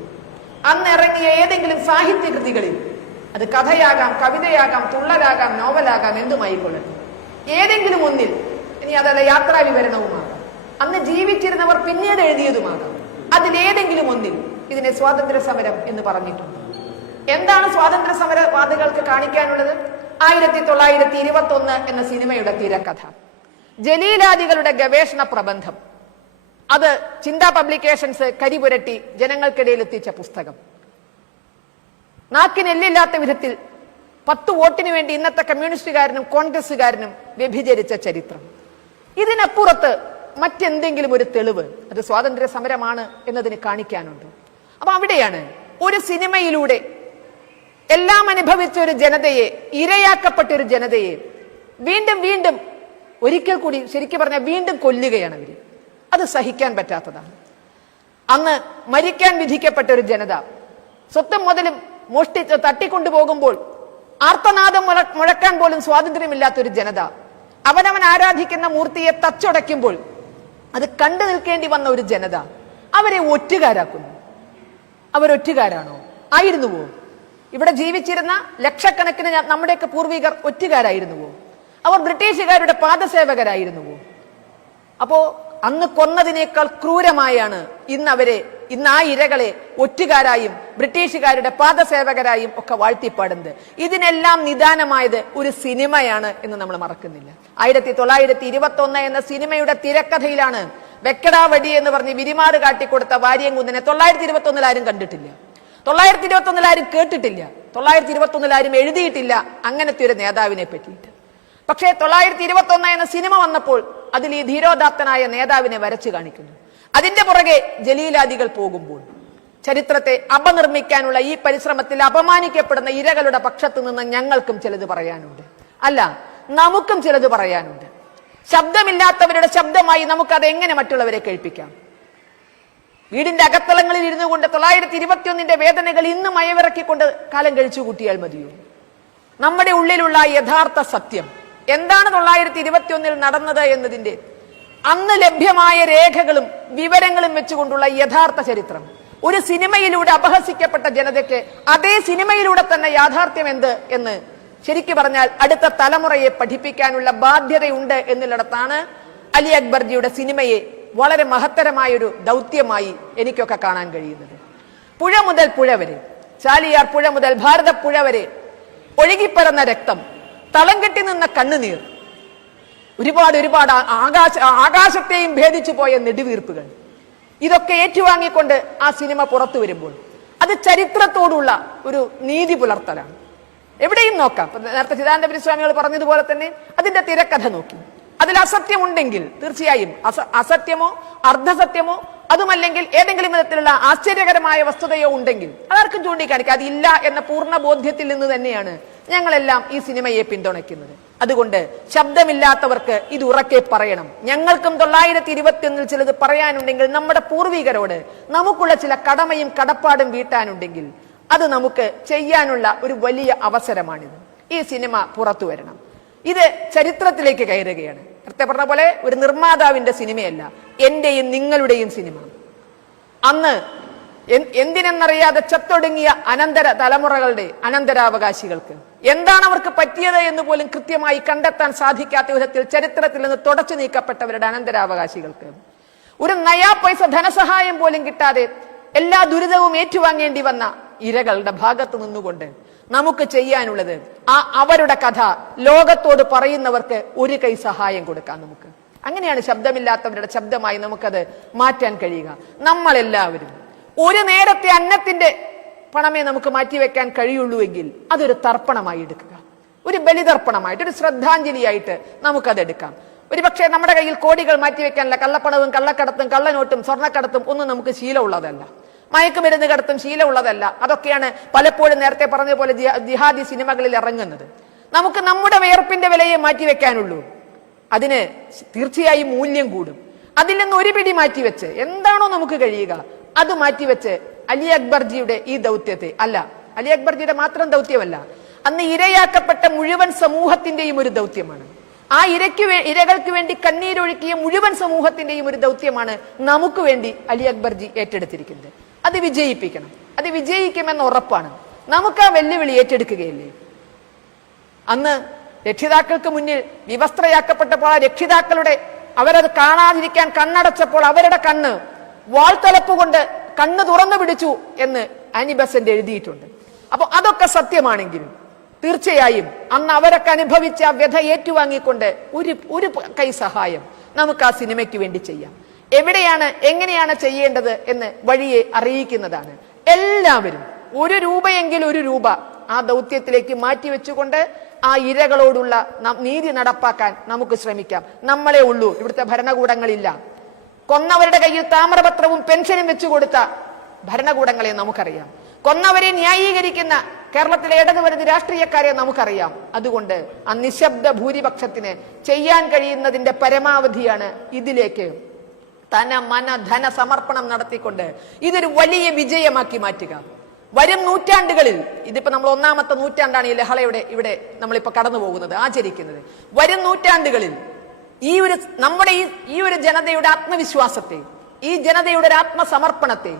അന്നിറങ്ങിയ ഏതെങ്കിലും സാഹിത്യകൃതികളിൽ, അത് കഥയാകാം, കവിതയാകാം, തുള്ളലാകാം, നോവലാകാം, എന്തുമായിക്കൊള്ളട്ടെ, ഏതെങ്കിലും ഒന്നിൽ, ഇനി അതല്ല യാത്രാ വിവരണവുമാകാം, അന്ന് ജീവിച്ചിരുന്നവർ പിന്നീട് എഴുതിയതുമാകാം, അതിലേതെങ്കിലും ഒന്നിൽ ഇതിനെ സ്വാതന്ത്ര്യ സമരം എന്ന് പറഞ്ഞിട്ടുണ്ട്. എന്താണ് സ്വാതന്ത്ര്യ സമരവാദികൾക്ക് കാണിക്കാനുള്ളത്? 1921 എന്ന സിനിമയുടെ തിരക്കഥ, ജലീലാദികളുടെ ഗവേഷണ പ്രബന്ധം, അത് ചിന്താ പബ്ലിക്കേഷൻസ് കരിപുരട്ടി ജനങ്ങൾക്കിടയിൽ എത്തിച്ച പുസ്തകം, നാക്കിനെല്ലില്ലാത്ത വിധത്തിൽ 10 വോട്ടിന് വേണ്ടി ഇന്നത്തെ കമ്മ്യൂണിസ്റ്റുകാരനും കോൺഗ്രസുകാരനും വ്യഭിചരിച്ച ചരിത്രം. ഇതിനപ്പുറത്ത് മറ്റെന്തെങ്കിലും ഒരു തെളിവ് അത് സ്വാതന്ത്ര്യ സമരമാണ് എന്നതിന് കാണിക്കാനുണ്ട്. അപ്പൊ അവിടെയാണ് ഒരു സിനിമയിലൂടെ എല്ലാം അനുഭവിച്ച ഒരു ജനതയെ, ഇരയാക്കപ്പെട്ട ഒരു ജനതയെ വീണ്ടും വീണ്ടും ഒരിക്കൽ കൂടി ശരിക്കും പറഞ്ഞാൽ വീണ്ടും കൊല്ലുകയാണ് അവര്. അത് സഹിക്കാൻ പറ്റാത്തതാണ്. അന്ന് മരിക്കാൻ വിധിക്കപ്പെട്ട ഒരു ജനത സ്വത്തും മുതലും മോഷ്ടിച്ച് തട്ടിക്കൊണ്ടുപോകുമ്പോൾ ആർത്തനാദം മുഴക്കാൻ പോലും സ്വാതന്ത്ര്യമില്ലാത്തൊരു ജനത അവനവൻ ആരാധിക്കുന്ന മൂർത്തിയെ തച്ചുടയ്ക്കുമ്പോൾ അത് കണ്ടു നിൽക്കേണ്ടി വന്ന ഒരു ജനത അവരെ ഒറ്റുകാരാക്കുന്നു. അവരൊറ്റുകാരാണോ? ആയിരുന്നുവോ? ഇവിടെ ജീവിച്ചിരുന്ന ലക്ഷക്കണക്കിന് നമ്മുടെയൊക്കെ പൂർവികർ ഒറ്റുകാരായിരുന്നുവോ? അവർ ബ്രിട്ടീഷുകാരുടെ പാദസേവകരായിരുന്നുവോ? അപ്പോ അന്ന് കൊന്നതിനേക്കാൾ ക്രൂരമായാണ് ഇന്ന് ആ ഇരകളെ ഒറ്റുകാരായും ബ്രിട്ടീഷുകാരുടെ പാദസേവകരായും ഒക്കെ വാഴ്ത്തിപ്പാടുന്നത്. ഇതിനെല്ലാം നിദാനമായത് ഒരു സിനിമയാണ് എന്ന് നമ്മൾ മറക്കുന്നില്ല. 1921 എന്ന സിനിമയുടെ തിരക്കഥയിലാണ് വെക്കടാവടി എന്ന് പറഞ്ഞ് വിരിമാറ് കാട്ടിക്കൊടുത്ത വാര്യംകുന്നിനെ 921 ആരും കണ്ടിട്ടില്ല, 921 ആരും കേട്ടിട്ടില്ല, 921 ആരും എഴുതിയിട്ടില്ല അങ്ങനത്തെ ഒരു നേതാവിനെ പറ്റിയിട്ട്. പക്ഷേ 921 എന്ന സിനിമ വന്നപ്പോൾ അതിൽ ഈ ധീരോദാത്തനായ നേതാവിനെ വരച്ചു കാണിക്കുന്നു. അതിന്റെ പുറകെ ജലീലാദികൾ പോകുമ്പോൾ ചരിത്രത്തെ അപനിർമ്മിക്കാനുള്ള ഈ പരിശ്രമത്തിൽ അപമാനിക്കപ്പെടുന്ന ഇരകളുടെ പക്ഷത്തു നിന്ന് ഞങ്ങൾക്കും ചിലത് പറയാനുണ്ട്. അല്ല, നമുക്കും ചിലത് പറയാനുണ്ട്. ശബ്ദമില്ലാത്തവരുടെ ശബ്ദമായി നമുക്കത് എങ്ങനെ മറ്റുള്ളവരെ കേൾപ്പിക്കാം? വീടിന്റെ അകത്തളങ്ങളിൽ ഇരുന്നു കൊണ്ട് 921 വേദനകൾ ഇന്ന് മയവിറക്കിക്കൊണ്ട് കാലം കഴിച്ചു കൂട്ടിയാൽ മതിയോ? നമ്മുടെ ഉള്ളിലുള്ള യഥാർത്ഥ സത്യം എന്താണ് 921 നടന്നത് എന്നതിന്റെ അന്ന് ലഭ്യമായ രേഖകളും വിവരങ്ങളും വെച്ചുകൊണ്ടുള്ള യഥാർത്ഥ ചരിത്രം ഒരു സിനിമയിലൂടെ അപഹസിക്കപ്പെട്ട ജനതയ്ക്ക് അതേ സിനിമയിലൂടെ തന്നെ യാഥാർത്ഥ്യം എന്ത് എന്ന് ശരിക്കു പറഞ്ഞാൽ അടുത്ത തലമുറയെ പഠിപ്പിക്കാനുള്ള ബാധ്യതയുണ്ട് എന്നുള്ളിടത്താണ് അലി അക്ബർജിയുടെ സിനിമയെ വളരെ മഹത്തരമായൊരു ദൗത്യമായി എനിക്കൊക്കെ കാണാൻ കഴിയുന്നത്. പുഴ മുതൽ പുഴ വരെ, ചാലിയാർ പുഴ മുതൽ ഭാരതപ്പുഴ വരെ ഒഴുകിപ്പറന്ന രക്തം, തളം കെട്ടി നിന്ന കണ്ണുനീർ, ഒരുപാട് ആകാശത്തെയും ഭേദിച്ചു പോയ നെടുവീർപ്പുകൾ, ഇതൊക്കെ ഏറ്റുവാങ്ങിക്കൊണ്ട് ആ സിനിമ പുറത്തു വരുമ്പോൾ അത് ചരിത്രത്തോടുള്ള ഒരു നീതി പുലർത്തലാണ്. എവിടെയും നോക്കാം. നേരത്തെ ചിദാനന്ദപുരി സ്വാമികൾ പറഞ്ഞതുപോലെ തന്നെ അതിന്റെ തിരക്കഥ നോക്കി അതിൽ അസത്യമുണ്ടെങ്കിൽ തീർച്ചയായും അസത്യമോ അർദ്ധസത്യമോ അതുമല്ലെങ്കിൽ ഏതെങ്കിലും വിധത്തിലുള്ള ആശ്ചര്യകരമായ വസ്തുതയോ ഉണ്ടെങ്കിൽ അതാർക്കും ചൂണ്ടിക്കാണിക്കാം. അതില്ല എന്ന പൂർണ്ണ ബോധ്യത്തിൽ നിന്ന് തന്നെയാണ് ഞങ്ങളെല്ലാം ഈ സിനിമയെ പിന്തുണയ്ക്കുന്നത്. അതുകൊണ്ട് ശബ്ദമില്ലാത്തവർക്ക് ഇത് ഉറക്കെ പറയണം. ഞങ്ങൾക്കും 921 ചിലത് പറയാനുണ്ടെങ്കിൽ നമ്മുടെ പൂർവികരോട് നമുക്കുള്ള ചില കടമയും കടപ്പാടും വീട്ടാനുണ്ടെങ്കിൽ അത് നമുക്ക് ചെയ്യാനുള്ള ഒരു വലിയ അവസരമാണിത്. ഈ സിനിമ പുറത്തു വരണം. ഇത് ചരിത്രത്തിലേക്ക് കയറുകയാണ്. നേരത്തെ പറഞ്ഞ പോലെ ഒരു നിർമ്മാതാവിന്റെ സിനിമയല്ല, എന്റെയും നിങ്ങളുടെയും സിനിമ. അന്ന് എന്തിനെന്നറിയാതെ ചത്തൊടുങ്ങിയ അനന്തര തലമുറകളുടെ അനന്തരാവകാശികൾക്ക് എന്താണ് അവർക്ക് പറ്റിയത് എന്ന് പോലും കൃത്യമായി കണ്ടെത്താൻ സാധിക്കാത്ത വിധത്തിൽ ചരിത്രത്തിൽ നിന്ന് തുടച്ചു നീക്കപ്പെട്ടവരുടെ അനന്തരാവകാശികൾക്ക് ഒരു നയാ പൈസ ധനസഹായം പോലും കിട്ടാതെ എല്ലാ ദുരിതവും ഏറ്റുവാങ്ങേണ്ടി വന്ന ഇരകളുടെ ഭാഗത്ത് നിന്നുകൊണ്ട് നമുക്ക് ചെയ്യാനുള്ളത് അവരുടെ കഥ ലോകത്തോട് പറയുന്നവർക്ക് ഒരു കൈ സഹായം കൊടുക്കാം. നമുക്ക് അങ്ങനെയാണ് ശബ്ദമില്ലാത്തവരുടെ ശബ്ദമായി നമുക്കത് മാറ്റാൻ കഴിയുക. നമ്മളെല്ലാവരും ഒരു നേരത്തെ അന്നത്തിന്റെ പണമേ നമുക്ക് മാറ്റിവെക്കാൻ കഴിയുള്ളൂ എങ്കിൽ അതൊരു തർപ്പണമായി എടുക്കുക, ഒരു ബലിതർപ്പണമായിട്ട്, ഒരു ശ്രദ്ധാഞ്ജലിയായിട്ട് നമുക്കതെടുക്കാം. ഒരുപക്ഷെ നമ്മുടെ കയ്യിൽ കോടികൾ മാറ്റിവെക്കാനല്ല, കള്ളപ്പണവും കള്ളക്കടത്തും കള്ളനോട്ടും സ്വർണ്ണക്കടത്തും ഒന്നും നമുക്ക് ശീലമുള്ളതല്ല, മയക്കുമരുന്ന് കടത്തും ശീലമുള്ളതല്ല. അതൊക്കെയാണ് പലപ്പോഴും നേരത്തെ പറഞ്ഞതുപോലെ ജിഹാദി സിനിമകളിൽ ഇറങ്ങുന്നത്. നമുക്ക് നമ്മുടെ വിയർപ്പിന്റെ വിലയെ മാറ്റിവെക്കാനുള്ളൂ. അതിന് തീർച്ചയായും മൂല്യം കൂടും. അതിൽ നിന്ന് ഒരു പിടി മാറ്റിവെച്ച് എന്താണോ നമുക്ക് കഴിയുക അത് മാറ്റിവെച്ച് അലി അക്ബർജിയുടെ ഈ ദൗത്യത്തെ, അല്ല അലി അക്ബർജിയുടെ മാത്രം ദൗത്യമല്ല, അന്ന് ഇരയാക്കപ്പെട്ട മുഴുവൻ സമൂഹത്തിന്റെയും ഒരു ദൗത്യമാണ്. ആ ഇരകൾക്ക് വേണ്ടി കണ്ണീരൊഴുക്കിയ മുഴുവൻ സമൂഹത്തിന്റെയും ഒരു ദൗത്യമാണ് നമുക്ക് വേണ്ടി അലി അക്ബർജി ഏറ്റെടുത്തിരിക്കുന്നത്. അത് വിജയിപ്പിക്കണം. അത് വിജയിക്കുമെന്ന് ഉറപ്പാണ്. നമുക്ക് ആ വെല്ലുവിളി ഏറ്റെടുക്കുകയല്ലേ? അന്ന് രക്ഷിതാക്കൾക്ക് മുന്നിൽ വിവസ്ത്രയാക്കപ്പെട്ടപ്പോൾ ആ രക്ഷിതാക്കളുടെ അവരത് കാണാതിരിക്കാൻ കണ്ണടച്ചപ്പോൾ അവരുടെ കണ്ണ് വാൾത്തലപ്പ് കൊണ്ട് കണ്ണ് തുറന്നു പിടിച്ചു എന്ന് ആനി ബസന്റ് എഴുതിയിട്ടുണ്ട്. അപ്പൊ അതൊക്കെ സത്യമാണെങ്കിലും തീർച്ചയായും അന്ന് അവരൊക്കെ അനുഭവിച്ച ആ വ്യഥ ഏറ്റുവാങ്ങിക്കൊണ്ട് ഒരു കൈ സഹായം നമുക്ക് ആ സിനിമയ്ക്ക് വേണ്ടി ചെയ്യാം. എവിടെയാണ് എങ്ങനെയാണ് ചെയ്യേണ്ടത് എന്ന് വഴിയെ അറിയിക്കുന്നതാണ്. എല്ലാവരും ഒരു രൂപയെങ്കിലും ഒരു രൂപ ആ ദൗത്യത്തിലേക്ക് മാറ്റിവെച്ചുകൊണ്ട് ആ ഇരകളോടുള്ള നീതി നടപ്പാക്കാൻ നമുക്ക് ശ്രമിക്കാം. നമ്മളെ ഉള്ളൂ, ഇവിടുത്തെ ഭരണകൂടങ്ങളില്ല. കൊന്നവരുടെ കയ്യിൽ താമ്രപത്രവും പെൻഷനും വെച്ചു കൊടുത്ത ഭരണകൂടങ്ങളെ നമുക്കറിയാം. കൊന്നവരെ ന്യായീകരിക്കുന്ന കേരളത്തിലെ ഇടതുവരുന്ന രാഷ്ട്രീയക്കാരെ നമുക്കറിയാം. അതുകൊണ്ട് ആ നിശബ്ദ ഭൂരിപക്ഷത്തിന് ചെയ്യാൻ കഴിയുന്നതിന്റെ പരമാവധിയാണ് ഇതിലേക്ക് തന മന ധന സമർപ്പണം നടത്തിക്കൊണ്ട് ഇതൊരു വലിയ വിജയമാക്കി മാറ്റുക. വരും നൂറ്റാണ്ടുകളിൽ, ഇതിപ്പോ നമ്മൾ 1ാമത്തെ നൂറ്റാണ്ടാണ് ഈ ലഹളയുടെ ഇവിടെ നമ്മളിപ്പോ കടന്നു പോകുന്നത്, ആചരിക്കുന്നത്. വരും നൂറ്റാണ്ടുകളിൽ നമ്മുടെ ഈ ഒരു ജനതയുടെ ആത്മവിശ്വാസത്തെ, ഈ ജനതയുടെ ഒരു ആത്മസമർപ്പണത്തെ,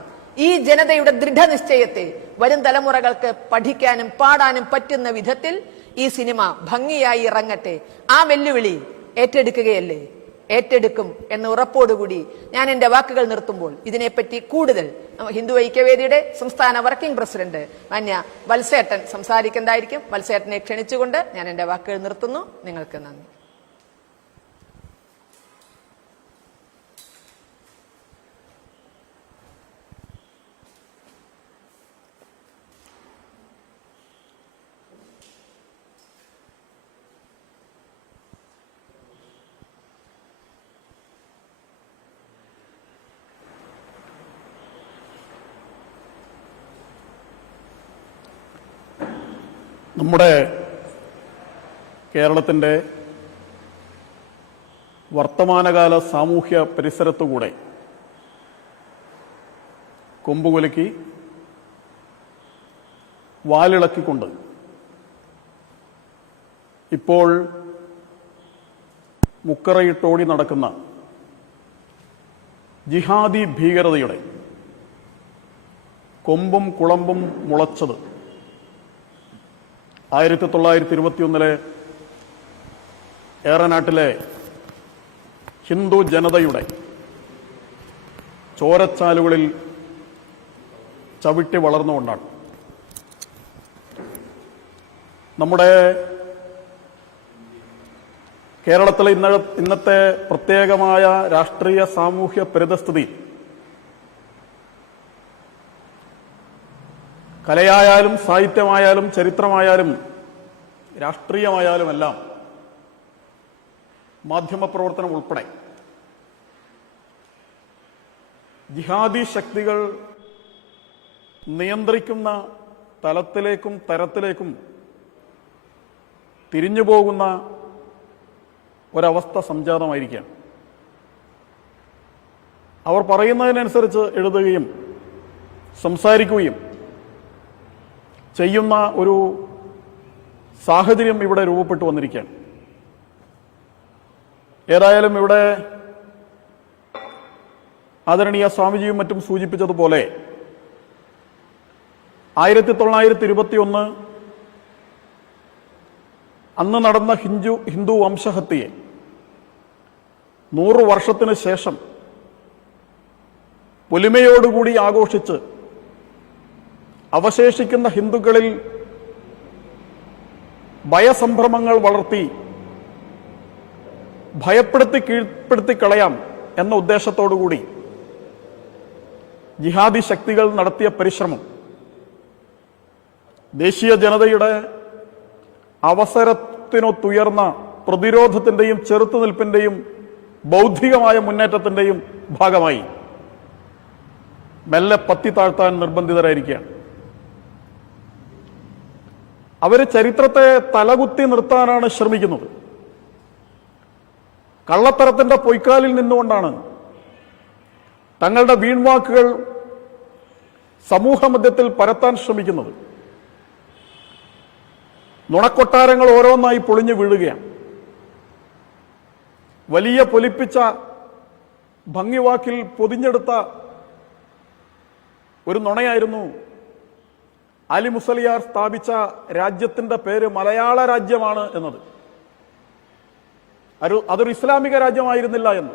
ഈ ജനതയുടെ ദൃഢനിശ്ചയത്തെ വരും തലമുറകൾക്ക് പഠിക്കാനും പാടാനും പറ്റുന്ന വിധത്തിൽ ഈ സിനിമ ഭംഗിയായി ഇറങ്ങട്ടെ. ആ വെല്ലുവിളി ഏറ്റെടുക്കുകയല്ലേ? ഏറ്റെടുക്കും എന്ന ഉറപ്പോടുകൂടി ഞാൻ എന്റെ വാക്കുകൾ നിർത്തുമ്പോൾ ഇതിനെപ്പറ്റി കൂടുതൽ ഹിന്ദു ഐക്യവേദിയുടെ സംസ്ഥാന വർക്കിംഗ് പ്രസിഡന്റ് മാന്യ വത്സേട്ടൻ സംസാരിക്കുന്നതായിരിക്കും. വത്സേട്ടനെ ക്ഷണിച്ചുകൊണ്ട് ഞാൻ എന്റെ വാക്കുകൾ നിർത്തുന്നു. നിങ്ങൾക്ക് നന്ദി. നമ്മുടെ കേരളത്തിൻ്റെ വർത്തമാനകാല സാമൂഹ്യ പരിസരത്തുകൂടെ കൊമ്പുകുലുക്കി വാലിളക്കിക്കൊണ്ട് ഇപ്പോൾ മുക്കറയിട്ടോടി നടക്കുന്ന ജിഹാദി ഭീകരതയുടെ കൊമ്പും കുളമ്പും മുളച്ചത് 1921 ഏറനാട്ടിലെ ഹിന്ദു ജനതയുടെ ചോരച്ചാലുകളിൽ ചവിട്ടി വളർന്നുകൊണ്ടാണ്. നമ്മുടെ കേരളത്തിലെ ഇന്നത്തെ പ്രത്യേകമായ രാഷ്ട്രീയ സാമൂഹ്യ പരിതസ്ഥിതി കലയായാലും സാഹിത്യമായാലും ചരിത്രമായാലും രാഷ്ട്രീയമായാലുമെല്ലാം മാധ്യമപ്രവർത്തനം ഉൾപ്പെടെ ജിഹാദി ശക്തികൾ നിയന്ത്രിക്കുന്ന തലത്തിലേക്കും തരത്തിലേക്കും തിരിഞ്ഞുപോകുന്ന ഒരവസ്ഥ സംജാതമായിരിക്കുകയാണ്. അവർ പറയുന്നതിനനുസരിച്ച് എഴുതുകയും സംസാരിക്കുകയും ചെയ്യുന്ന ഒരു സാഹചര്യം ഇവിടെ രൂപപ്പെട്ടു വന്നിരിക്കുകയാണ്. ഏതായാലും ഇവിടെ ആദരണീയ സ്വാമിജിയും മറ്റും സൂചിപ്പിച്ചതുപോലെ 1921 അന്ന് നടന്ന ഹിന്ദു വംശഹത്യയെ 100 വർഷത്തിന് ശേഷം പൊലിമയോടുകൂടി ആഘോഷിച്ച് അവശേഷിക്കുന്ന ഹിന്ദുക്കളിൽ ഭയസംഭ്രമങ്ങൾ വളർത്തി ഭയപ്പെടുത്തി കീഴ്പ്പെടുത്തി കളയാം എന്ന ഉദ്ദേശത്തോടുകൂടി ജിഹാദി ശക്തികൾ നടത്തിയ പരിശ്രമം ദേശീയ ജനതയുടെ അവസരത്തിനൊത്തുയർന്ന പ്രതിരോധത്തിന്റെയും ചെറുത്തുനിൽപ്പിന്റെയും ബൗദ്ധികമായ മുന്നേറ്റത്തിന്റെയും ഭാഗമായി മെല്ലെ പത്തി താഴ്ത്താൻ നിർബന്ധിതരായിരിക്കുകയാണ്. അവർ ചരിത്രത്തെ തലകുത്തി നിർത്താനാണ് ശ്രമിക്കുന്നത്. കള്ളത്തരത്തിന്റെ പൊയ്ക്കാലിൽ നിന്നുകൊണ്ടാണ് തങ്ങളുടെ വീൺവാക്കുകൾ സമൂഹമധ്യത്തിൽ പരത്താൻ ശ്രമിക്കുന്നത്. നുണക്കൊട്ടാരങ്ങൾ ഓരോന്നായി പൊളിഞ്ഞു വീഴുകയാണ്. വലിയ പൊലിപ്പിച്ച ഭംഗിവാക്കിൽ പൊതിഞ്ഞെടുത്ത ഒരു നുണയായിരുന്നു അലി മുസലിയാർ സ്ഥാപിച്ച രാജ്യത്തിന്റെ പേര് മലയാള രാജ്യമാണ് എന്നത്. അതൊരു ഇസ്ലാമിക രാജ്യമായിരുന്നില്ല എന്ന്.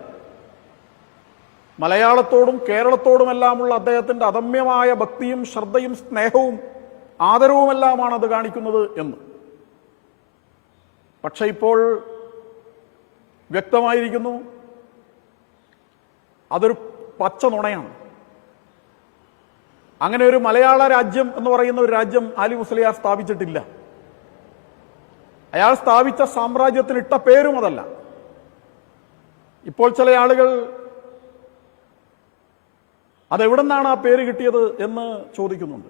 മലയാളത്തോടും കേരളത്തോടുമെല്ലാമുള്ള അദ്ദേഹത്തിന്റെ അദമ്യമായ ഭക്തിയും ശ്രദ്ധയും സ്നേഹവും ആദരവുമെല്ലാമാണ് അത് കാണിക്കുന്നത് എന്ന്. പക്ഷെ ഇപ്പോൾ വ്യക്തമായിരിക്കുന്നു അതൊരു പച്ച നുണയാണ്. അങ്ങനെ ഒരു മലയാള രാജ്യം എന്ന് പറയുന്ന ഒരു രാജ്യം അലി മുസ്ലിയാർ സ്ഥാപിച്ചിട്ടില്ല. അയാൾ സ്ഥാപിച്ച സാമ്രാജ്യത്തിന് ഇട്ട പേരും അതല്ല. ഇപ്പോൾ ചില ആളുകൾ അതെവിടെ നിന്നാണ് ആ പേര് കിട്ടിയത് എന്ന് ചോദിക്കുന്നുണ്ട്.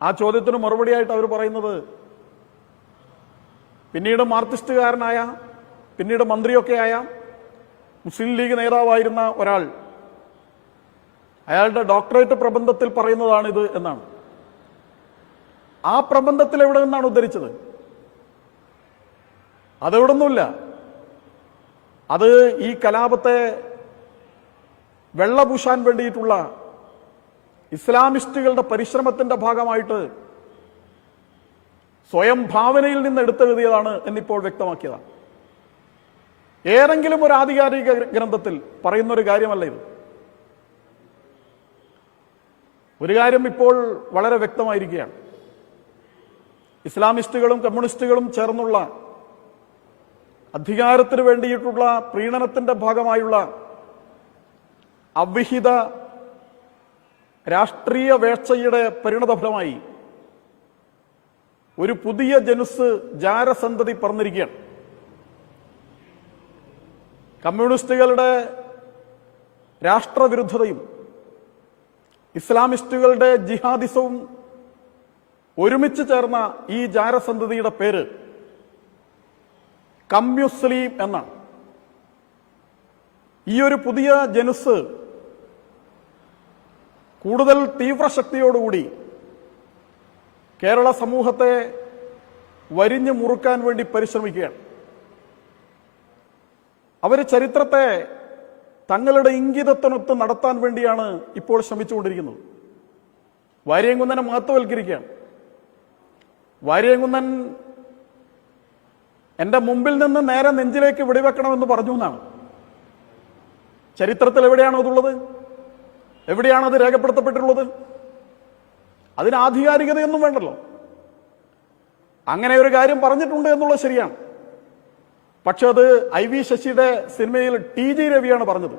ആ ചോദ്യത്തിന് മറുപടിയായിട്ട് അവർ പറയുന്നത്, പിന്നീട് മാർക്സിസ്റ്റുകാരനായ, പിന്നീട് മന്ത്രിയൊക്കെ ആയ മുസ്ലിം ലീഗ് നേതാവായിരുന്ന ഒരാൾ അയാളുടെ ഡോക്ടറേറ്റ് പ്രബന്ധത്തിൽ പറയുന്നതാണിത് എന്നാണ്. ആ പ്രബന്ധത്തിൽ എവിടെ നിന്നാണ് ഉദ്ധരിച്ചത്? അതെവിടൊന്നുമില്ല. അത് ഈ കലാപത്തെ വെള്ളപൂശാൻ വേണ്ടിയിട്ടുള്ള ഇസ്ലാമിസ്റ്റുകളുടെ പരിശ്രമത്തിന്റെ ഭാഗമായിട്ട് സ്വയം ഭാവനയിൽ നിന്ന് എടുത്തെഴുതിയതാണ് എന്നിപ്പോൾ വ്യക്തമാക്കിയതാണ്. ഏതെങ്കിലും ഒരു ആധികാരിക ഗ്രന്ഥത്തിൽ പറയുന്ന ഒരു കാര്യമല്ല ഇത്. ഒരു കാര്യം ഇപ്പോൾ വളരെ വ്യക്തമായിരിക്കുകയാണ്. ഇസ്ലാമിസ്റ്റുകളും കമ്മ്യൂണിസ്റ്റുകളും ചേർന്നുള്ള അധികാരത്തിന് വേണ്ടിയിട്ടുള്ള പ്രീണനത്തിന്റെ ഭാഗമായുള്ള അവിഹിത രാഷ്ട്രീയ വേഴ്ചയുടെ പരിണതഫലമായി ഒരു പുതിയ ജനുസ് ജാരസന്തതി പറന്നിരിക്കുകയാണ്. കമ്മ്യൂണിസ്റ്റുകളുടെ രാഷ്ട്രവിരുദ്ധതയും ഇസ്ലാമിസ്റ്റുകളുടെ ജിഹാദിസവും ഒരുമിച്ച് ചേർന്ന ഈ ജാരസന്തതിയുടെ പേര് കമ്മ്യുസ്ലീം എന്നാണ്. ഈ ഒരു പുതിയ ജനുസ് കൂടുതൽ തീവ്രശക്തിയോടുകൂടി കേരള സമൂഹത്തെ വരിഞ്ഞു മുറുക്കാൻ വേണ്ടി പരിശ്രമിക്കുകയാണ്. അവർ ചരിത്രത്തെ തങ്ങളുടെ ഇംഗിതത്തിനൊത്ത് നടത്താൻ വേണ്ടിയാണ് ഇപ്പോൾ ശ്രമിച്ചുകൊണ്ടിരിക്കുന്നത്. വാര്യംകുന്നനെ മഹത്വവൽക്കരിക്കുകയാണ്. വാര്യംകുന്നൻ എന്റെ മുമ്പിൽ നിന്ന് നേരെ നെഞ്ചിലേക്ക് വെടിവെക്കണമെന്ന് പറഞ്ഞു എന്നാണ്. ചരിത്രത്തിൽ എവിടെയാണ് അതുള്ളത്? എവിടെയാണ് അത് രേഖപ്പെടുത്തപ്പെട്ടിട്ടുള്ളത്? അതിന് ആധികാരികതയൊന്നും വേണ്ടല്ലോ. അങ്ങനെ ഒരു കാര്യം പറഞ്ഞിട്ടുണ്ട് എന്നുള്ളത് ശരിയാണ്. പക്ഷെ അത് IV ശശിയുടെ സിനിമയിൽ TG രവിയാണ് പറഞ്ഞത്.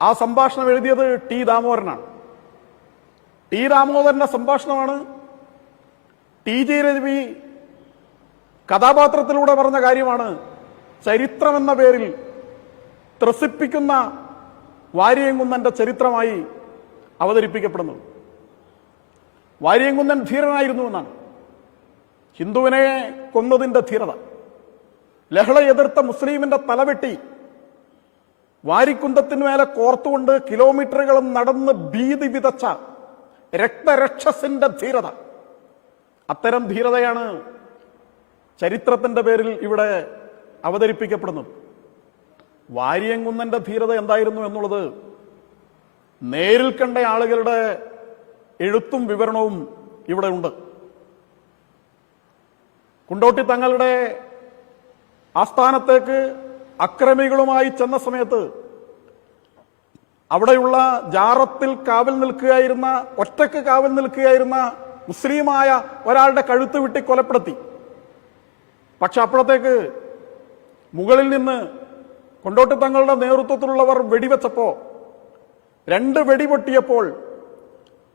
ആ സംഭാഷണം എഴുതിയത് T ദാമോദരനാണ്. T ദാമോദരന്റെ സംഭാഷണമാണ് TG രവി കഥാപാത്രത്തിലൂടെ പറഞ്ഞ കാര്യമാണ് ചരിത്രമെന്ന പേരിൽ ത്രസിപ്പിക്കുന്ന വാര്യംകുന്നന്റെ ചരിത്രമായി അവതരിപ്പിക്കപ്പെടുന്നത്. വാര്യംകുന്നൻ ധീരനായിരുന്നു എന്നാണ്. ഹിന്ദുവിനെ കൊന്നതിന്റെ ധീരത, ലഹള എതിർത്ത മുസ്ലിമിന്റെ തലവെട്ടി വാരിക്കുന്തത്തിനുമേലെ കോർത്തുകൊണ്ട് കിലോമീറ്ററുകളും നടന്ന് ഭീതി വിതച്ച രക്തരക്ഷസിന്റെ ധീരത, അത്തരം ധീരതയാണ് ചരിത്രത്തിന്റെ പേരിൽ ഇവിടെ അവതരിപ്പിക്കപ്പെടുന്നത്. വാര്യംകുന്നന്റെ ധീരത എന്തായിരുന്നു എന്നുള്ളത് നേരിൽ കണ്ട ആളുകളുടെ എഴുത്തും വിവരണവും ഇവിടെ ഉണ്ട്. കുണ്ടോട്ടി തങ്ങളുടെ ആസ്ഥാനത്തേക്ക് അക്രമികളുമായി ചെന്ന സമയത്ത് അവിടെയുള്ള ജാറത്തിൽ കാവൽ നിൽക്കുകയായിരുന്ന, ഒറ്റക്ക് കാവൽ നിൽക്കുകയായിരുന്ന മുസ്ലിമായ ഒരാളുടെ കഴുത്ത് വെട്ടി കൊലപ്പെടുത്തി. പക്ഷെ അപ്പോഴത്തേക്ക് മുകളിൽ നിന്ന് കൊണ്ടോട്ടി തങ്ങളുടെ നേതൃത്വത്തിലുള്ളവർ വെടിവെച്ചപ്പോ, 2 വെടി പൊട്ടിയപ്പോൾ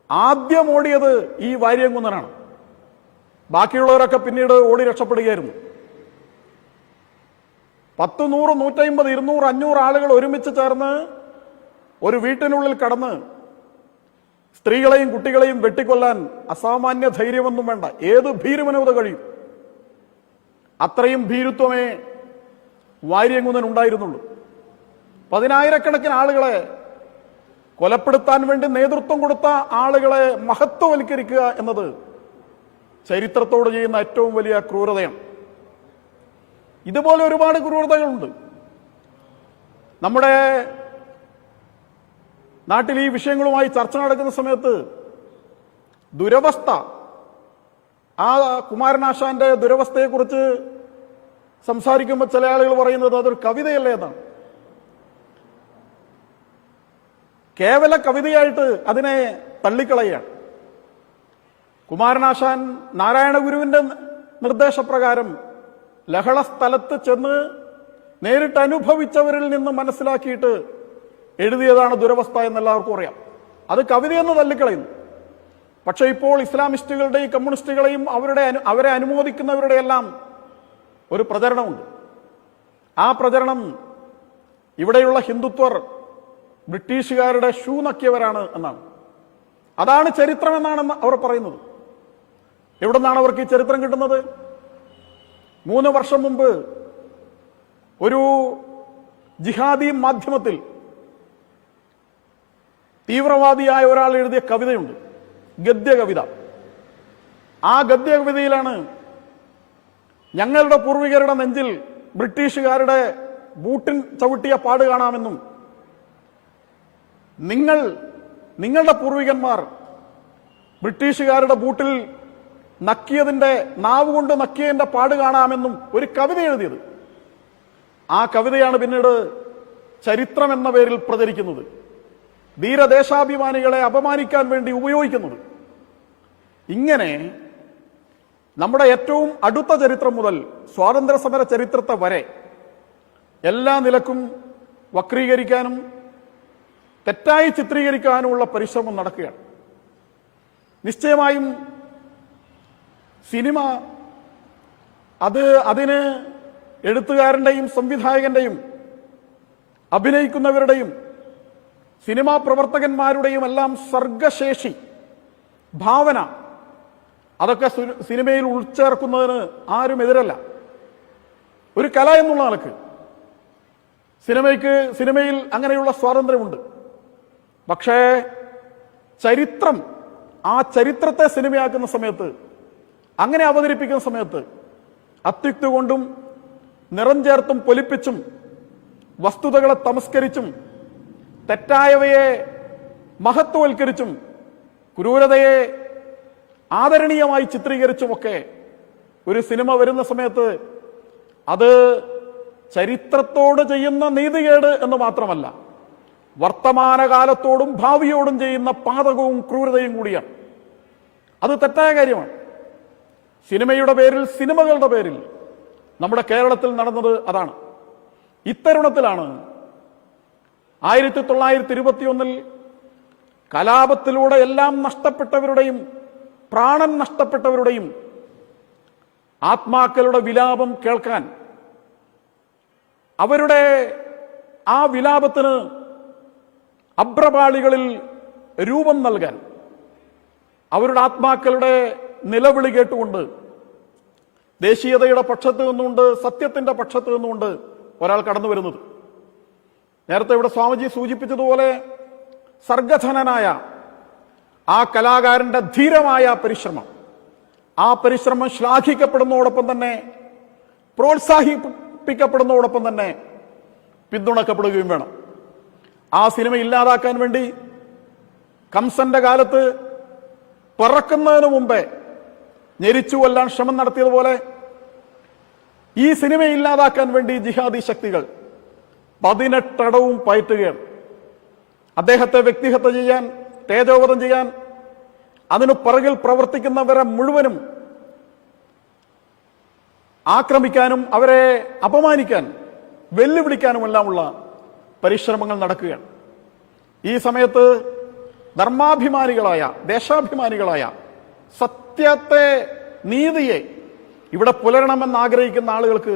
ആദ്യം ഓടിയത് ഈ വാര്യംകുന്നനാണ്. ബാക്കിയുള്ളവരൊക്കെ പിന്നീട് ഓടി രക്ഷപ്പെടുകയായിരുന്നു. 10, 100, 150, 200, 500 ആളുകൾ ഒരുമിച്ച് ചേർന്ന് ഒരു വീട്ടിനുള്ളിൽ കടന്ന് സ്ത്രീകളെയും കുട്ടികളെയും വെട്ടിക്കൊല്ലാൻ അസാമാന്യ ധൈര്യമൊന്നും വേണ്ട, ഏത് ഭീരുവിനും അത് കഴിയും. അത്രയും ഭീരുത്വമേ വാര്യംകുന്നൻ ഉണ്ടായിരുന്നുള്ളൂ. 10,000-കണക്കിന് ആളുകളെ കൊലപ്പെടുത്താൻ വേണ്ടി നേതൃത്വം കൊടുത്ത ആളുകളെ മഹത്വവൽക്കരിക്കുക എന്നത് ചരിത്രത്തോട് ചെയ്യുന്ന ഏറ്റവും വലിയ ക്രൂരതയാണ്. ഇതുപോലെ ഒരുപാട് ക്രൂരതകളുണ്ട്. നമ്മുടെ നാട്ടിൽ ഈ വിഷയങ്ങളുമായി ചർച്ച നടക്കുന്ന സമയത്ത് ദുരവസ്ഥ, ആ കുമാരനാശാന്റെ ദുരവസ്ഥയെക്കുറിച്ച് സംസാരിക്കുമ്പോൾ ചില ആളുകൾ പറയുന്നത് അതൊരു കവിതയല്ലേ എന്നാണ്. കേവല കവിതയായിട്ട് അതിനെ തള്ളിക്കളയാണ്. കുമാരനാശാൻ നാരായണഗുരുവിന്റെ നിർദ്ദേശപ്രകാരം ലഹള സ്ഥലത്ത് ചെന്ന് നേരിട്ട് അനുഭവിച്ചവരിൽ നിന്ന് മനസ്സിലാക്കിയിട്ട് എഴുതിയതാണ് ദുരവസ്ഥ എന്നെല്ലാവർക്കും അറിയാം. അത് കവിതയെന്ന് തള്ളിക്കളയുന്നു. പക്ഷെ ഇപ്പോൾ ഇസ്ലാമിസ്റ്റുകളുടെയും കമ്മ്യൂണിസ്റ്റുകളെയും അവരെ അനുമോദിക്കുന്നവരുടെ എല്ലാം ഒരു പ്രചരണമുണ്ട്. ആ പ്രചരണം ഇവിടെയുള്ള ഹിന്ദുത്വർ ബ്രിട്ടീഷുകാരുടെ ഷൂ നക്കിയവരാണ് എന്നാണ്. അതാണ് ചരിത്രം എന്നാണ് അവർ പറയുന്നത്. എവിടെ നിന്നാണ് അവർക്ക് ഈ ചരിത്രം കിട്ടുന്നത്? 3 വർഷം മുമ്പ് ഒരു ജിഹാദി മാധ്യമത്തിൽ തീവ്രവാദിയായ ഒരാൾ എഴുതിയ കവിതയുണ്ട്, ഗദ്യകവിത. ആ ഗദ്യകവിതയിലാണ് ഞങ്ങളുടെ പൂർവികരുടെ നെഞ്ചിൽ ബ്രിട്ടീഷുകാരുടെ ബൂട്ടിൻ ചവിട്ടിയ പാട് കാണാമെന്നും നിങ്ങളുടെ പൂർവികന്മാർ ബ്രിട്ടീഷുകാരുടെ ബൂട്ടിൽ നക്കിയതിന്റെ, നാവ് കൊണ്ട് നക്കിയതിന്റെ പാട് കാണാമെന്നും ഒരു കവിത എഴുതിയത്. ആ കവിതയാണ് പിന്നീട് ചരിത്രം എന്ന പേരിൽ പ്രചരിക്കുന്നത്, ധീരദേശാഭിമാനികളെ അപമാനിക്കാൻ വേണ്ടി ഉപയോഗിക്കുന്നത്. ഇങ്ങനെ നമ്മുടെ ഏറ്റവും അടുത്ത ചരിത്രം മുതൽ സ്വാതന്ത്ര്യ സമര ചരിത്രത്തെ വരെ എല്ലാ നിലക്കും വക്രീകരിക്കാനും തെറ്റായി ചിത്രീകരിക്കാനുമുള്ള പരിശ്രമം നടക്കുകയാണ്. നിശ്ചയമായും സിനിമ അതിന് എഴുത്തുകാരന്റെയും സംവിധായകന്റെയും അഭിനയിക്കുന്നവരുടെയും സിനിമാ പ്രവർത്തകന്മാരുടെയും എല്ലാം സർഗശേഷി, ഭാവന, അതൊക്കെ സിനിമയിൽ ഉൾച്ചേർക്കുന്നതിന് ആരും എതിരല്ല. ഒരു കല എന്നുള്ള നിലക്ക് സിനിമയിൽ അങ്ങനെയുള്ള സ്വാതന്ത്ര്യമുണ്ട്. പക്ഷേ ചരിത്രം, ആ ചരിത്രത്തെ സിനിമയാക്കുന്ന സമയത്ത്, അങ്ങനെ അവതരിപ്പിക്കുന്ന സമയത്ത് അത്യുക്തി കൊണ്ടും നിറം ചേർത്തും പൊലിപ്പിച്ചും വസ്തുതകളെ തമസ്കരിച്ചും തെറ്റായവയെ മഹത്വവൽക്കരിച്ചും ക്രൂരതയെ ആദരണീയമായി ചിത്രീകരിച്ചുമൊക്കെ ഒരു സിനിമ വരുന്ന സമയത്ത് അത് ചരിത്രത്തോട് ചെയ്യുന്ന നീതികേട് എന്ന് മാത്രമല്ല, വർത്തമാനകാലത്തോടും ഭാവിയോടും ചെയ്യുന്ന പാതകവും ക്രൂരതയും കൂടിയാണ്. അത് തെറ്റായ കാര്യമാണ്. സിനിമയുടെ പേരിൽ, സിനിമകളുടെ പേരിൽ നമ്മുടെ കേരളത്തിൽ നടന്നത് അതാണ്. ഇത്തരുണത്തിലാണ് 1921 കലാപത്തിലൂടെ എല്ലാം നഷ്ടപ്പെട്ടവരുടെയും പ്രാണൻ നഷ്ടപ്പെട്ടവരുടെയും ആത്മാക്കളുടെ വിലാപം കേൾക്കാൻ, അവരുടെ ആ വിലാപത്തിന് അഭ്രപാളികളിൽ രൂപം നൽകാൻ, അവരുടെ ആത്മാക്കളുടെ നിലവിളി കേട്ടുകൊണ്ട് ദേശീയതയുടെ പക്ഷത്ത് നിന്നുകൊണ്ട്, സത്യത്തിന്റെ പക്ഷത്ത് നിന്നുകൊണ്ട് ഒരാൾ കടന്നു വരുന്നത്. നേരത്തെ ഇവിടെ സ്വാമിജി സൂചിപ്പിച്ചതുപോലെ സർഗധനനായ ആ കലാകാരന്റെ ധീരമായ പരിശ്രമം, ആ പരിശ്രമം ശ്ലാഘിക്കപ്പെടുന്നതോടൊപ്പം തന്നെ, പ്രോത്സാഹിപ്പിക്കപ്പെടുന്നതോടൊപ്പം തന്നെ പിന്തുണക്കപ്പെടുകയും വേണം. ആ സിനിമ ഇല്ലാതാക്കാൻ വേണ്ടി കംസന്റെ കാലത്ത് പറക്കുന്നതിന് മുമ്പേ ഞെരിച്ചു കൊല്ലാൻ ശ്രമം നടത്തിയതുപോലെ ഈ സിനിമ ഇല്ലാതാക്കാൻ വേണ്ടി ജിഹാദി ശക്തികൾ 18 അടവും പയറ്റുകയാണ്. അദ്ദേഹത്തെ വ്യക്തിഹത്യ ചെയ്യാൻ, തേജോവധം ചെയ്യാൻ, അതിനു പിറകിൽ പ്രവർത്തിക്കുന്നവരെ മുഴുവനും ആക്രമിക്കാനും അവരെ അപമാനിക്കാൻ, വെല്ലുവിളിക്കാനുമെല്ലാമുള്ള പരിശ്രമങ്ങൾ നടക്കുകയാണ്. ഈ സമയത്ത് ധർമാഭിമാനികളായ, ദേശാഭിമാനികളായ, സത്യത്തെ, നീതിയെ ഇവിടെ പുലരണമെന്ന് ആഗ്രഹിക്കുന്ന ആളുകൾക്ക്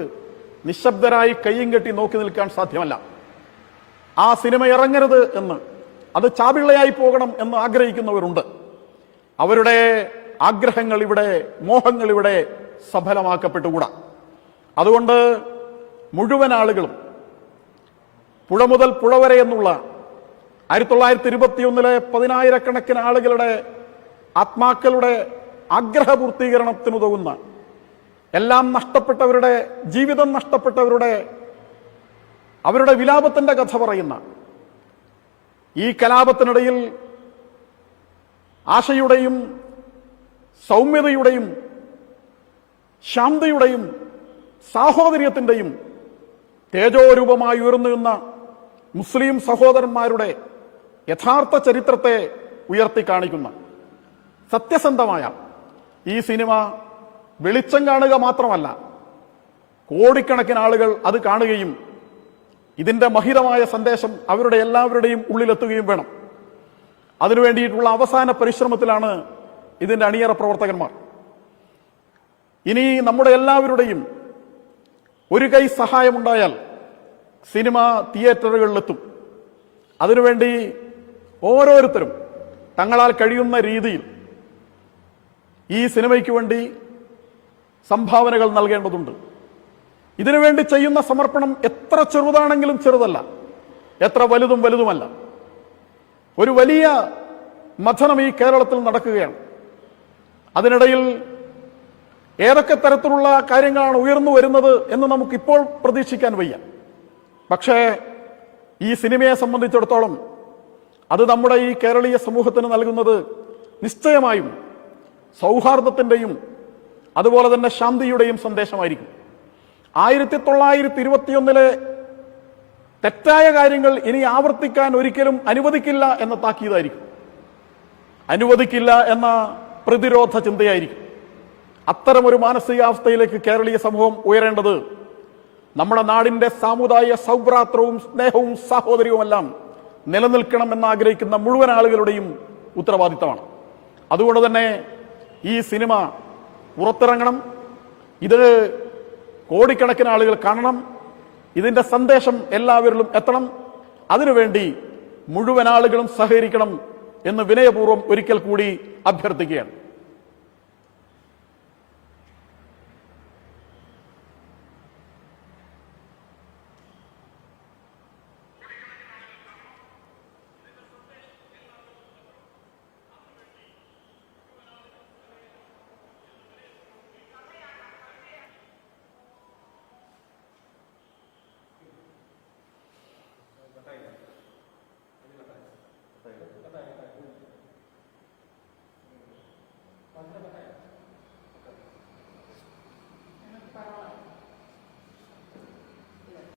നിശബ്ദരായി കയ്യും കെട്ടി നോക്കി നിൽക്കാൻ സാധ്യമല്ല. ആ സിനിമ ഇറങ്ങരുത് എന്ന്, അത് ചാപിള്ളയായി പോകണം എന്ന് ആഗ്രഹിക്കുന്നവരുണ്ട്. അവരുടെ ആഗ്രഹങ്ങൾ ഇവിടെ, മോഹങ്ങൾ ഇവിടെ സഫലമാക്കപ്പെട്ടുകൂടാ. അതുകൊണ്ട് മുഴുവൻ ആളുകളും പുഴ മുതൽ പുഴ വരെ എന്നുള്ള 1921 പതിനായിരക്കണക്കിന് ആളുകളുടെ ആത്മാക്കളുടെ ആഗ്രഹപൂർത്തീകരണത്തിനുതകുന്ന, എല്ലാം നഷ്ടപ്പെട്ടവരുടെ, ജീവിതം നഷ്ടപ്പെട്ടവരുടെ അവരുടെ വിലാപത്തിന്റെ കഥ പറയുന്ന ഈ കലാപത്തിനിടയിൽ ആശയുടെയും സൗമ്യതയുടെയും ശാന്തിയുടെയും സാഹോദര്യത്തിന്റെയും തേജോരൂപമായി ഉയർന്നു നിന്ന മുസ്ലിം സഹോദരന്മാരുടെ യഥാർത്ഥ ചരിത്രത്തെ ഉയർത്തി കാണിക്കുന്ന സത്യസന്ധമായ ഈ സിനിമ വെളിച്ചം കാണുക മാത്രമല്ല, കോടിക്കണക്കിന് ആളുകൾ അത് കാണുകയും ഇതിന്റെ മഹിതമായ സന്ദേശം അവരുടെ എല്ലാവരുടെയും ഉള്ളിലെത്തുകയും വേണം. അതിനുവേണ്ടിയിട്ടുള്ള അവസാന പരിശ്രമത്തിലാണ് ഇതിന്റെ അണിയറ പ്രവർത്തകന്മാർ. ഇനി നമ്മുടെ എല്ലാവരുടെയും ഒരു കൈ സഹായമുണ്ടായാൽ സിനിമ തിയേറ്ററുകളിലെത്തും. അതിനുവേണ്ടി ഓരോരുത്തരും തങ്ങളാൽ കഴിയുന്ന രീതിയിൽ ഈ സിനിമയ്ക്ക് വേണ്ടി സംഭാവനകൾ നൽകേണ്ടതുണ്ട്. ഇതിനുവേണ്ടി ചെയ്യുന്ന സമർപ്പണം എത്ര ചെറുതാണെങ്കിലും ചെറുതല്ല, എത്ര വലുതും വലുതുമല്ല. ഒരു വലിയ മഥനം ഈ കേരളത്തിൽ നടക്കുകയാണ്. അതിനിടയിൽ ഏതൊക്കെ തരത്തിലുള്ള കാര്യങ്ങളാണ് ഉയർന്നു വരുന്നത് എന്ന് നമുക്കിപ്പോൾ പ്രതീക്ഷിക്കാൻ വയ്യ. പക്ഷേ ഈ സിനിമയെ സംബന്ധിച്ചിടത്തോളം അത് നമ്മുടെ ഈ കേരളീയ സമൂഹത്തിന് നൽകുന്നത് നിശ്ചയമായും സൗഹാർദ്ദത്തിന്റെയും അതുപോലെ തന്നെ ശാന്തിയുടെയും സന്ദേശമായിരിക്കും. 1921 തെറ്റായ കാര്യങ്ങൾ ഇനി ആവർത്തിക്കാൻ ഒരിക്കലും അനുവദിക്കില്ല എന്ന താക്കീതായിരിക്കും, അനുവദിക്കില്ല എന്ന പ്രതിരോധ ചിന്തയായിരിക്കും. അത്തരമൊരു മാനസികാവസ്ഥയിലേക്ക് കേരളീയ സമൂഹം ഉയരേണ്ടത് നമ്മുടെ നാടിന്റെ സാമുദായിക സൗഭ്രാത്രവും സ്നേഹവും സാഹോദര്യവുമെല്ലാം നിലനിൽക്കണമെന്ന് ആഗ്രഹിക്കുന്ന മുഴുവൻ ആളുകളുടെയും ഉത്തരവാദിത്തമാണ്. അതുകൊണ്ട് തന്നെ ഈ സിനിമ പുറത്തിറങ്ങണം, ഇത് കോടിക്കണക്കിന് ആളുകൾ കാണണം, ഇതിന്റെ സന്ദേശം എല്ലാവരിലും എത്തണം. അതിനുവേണ്ടി മുഴുവൻ ആളുകളും സഹകരിക്കണം എന്ന് വിനയപൂർവ്വം ഒരിക്കൽ കൂടി അഭ്യർത്ഥിക്കുകയാണ്. പന്ത്രണ്ട്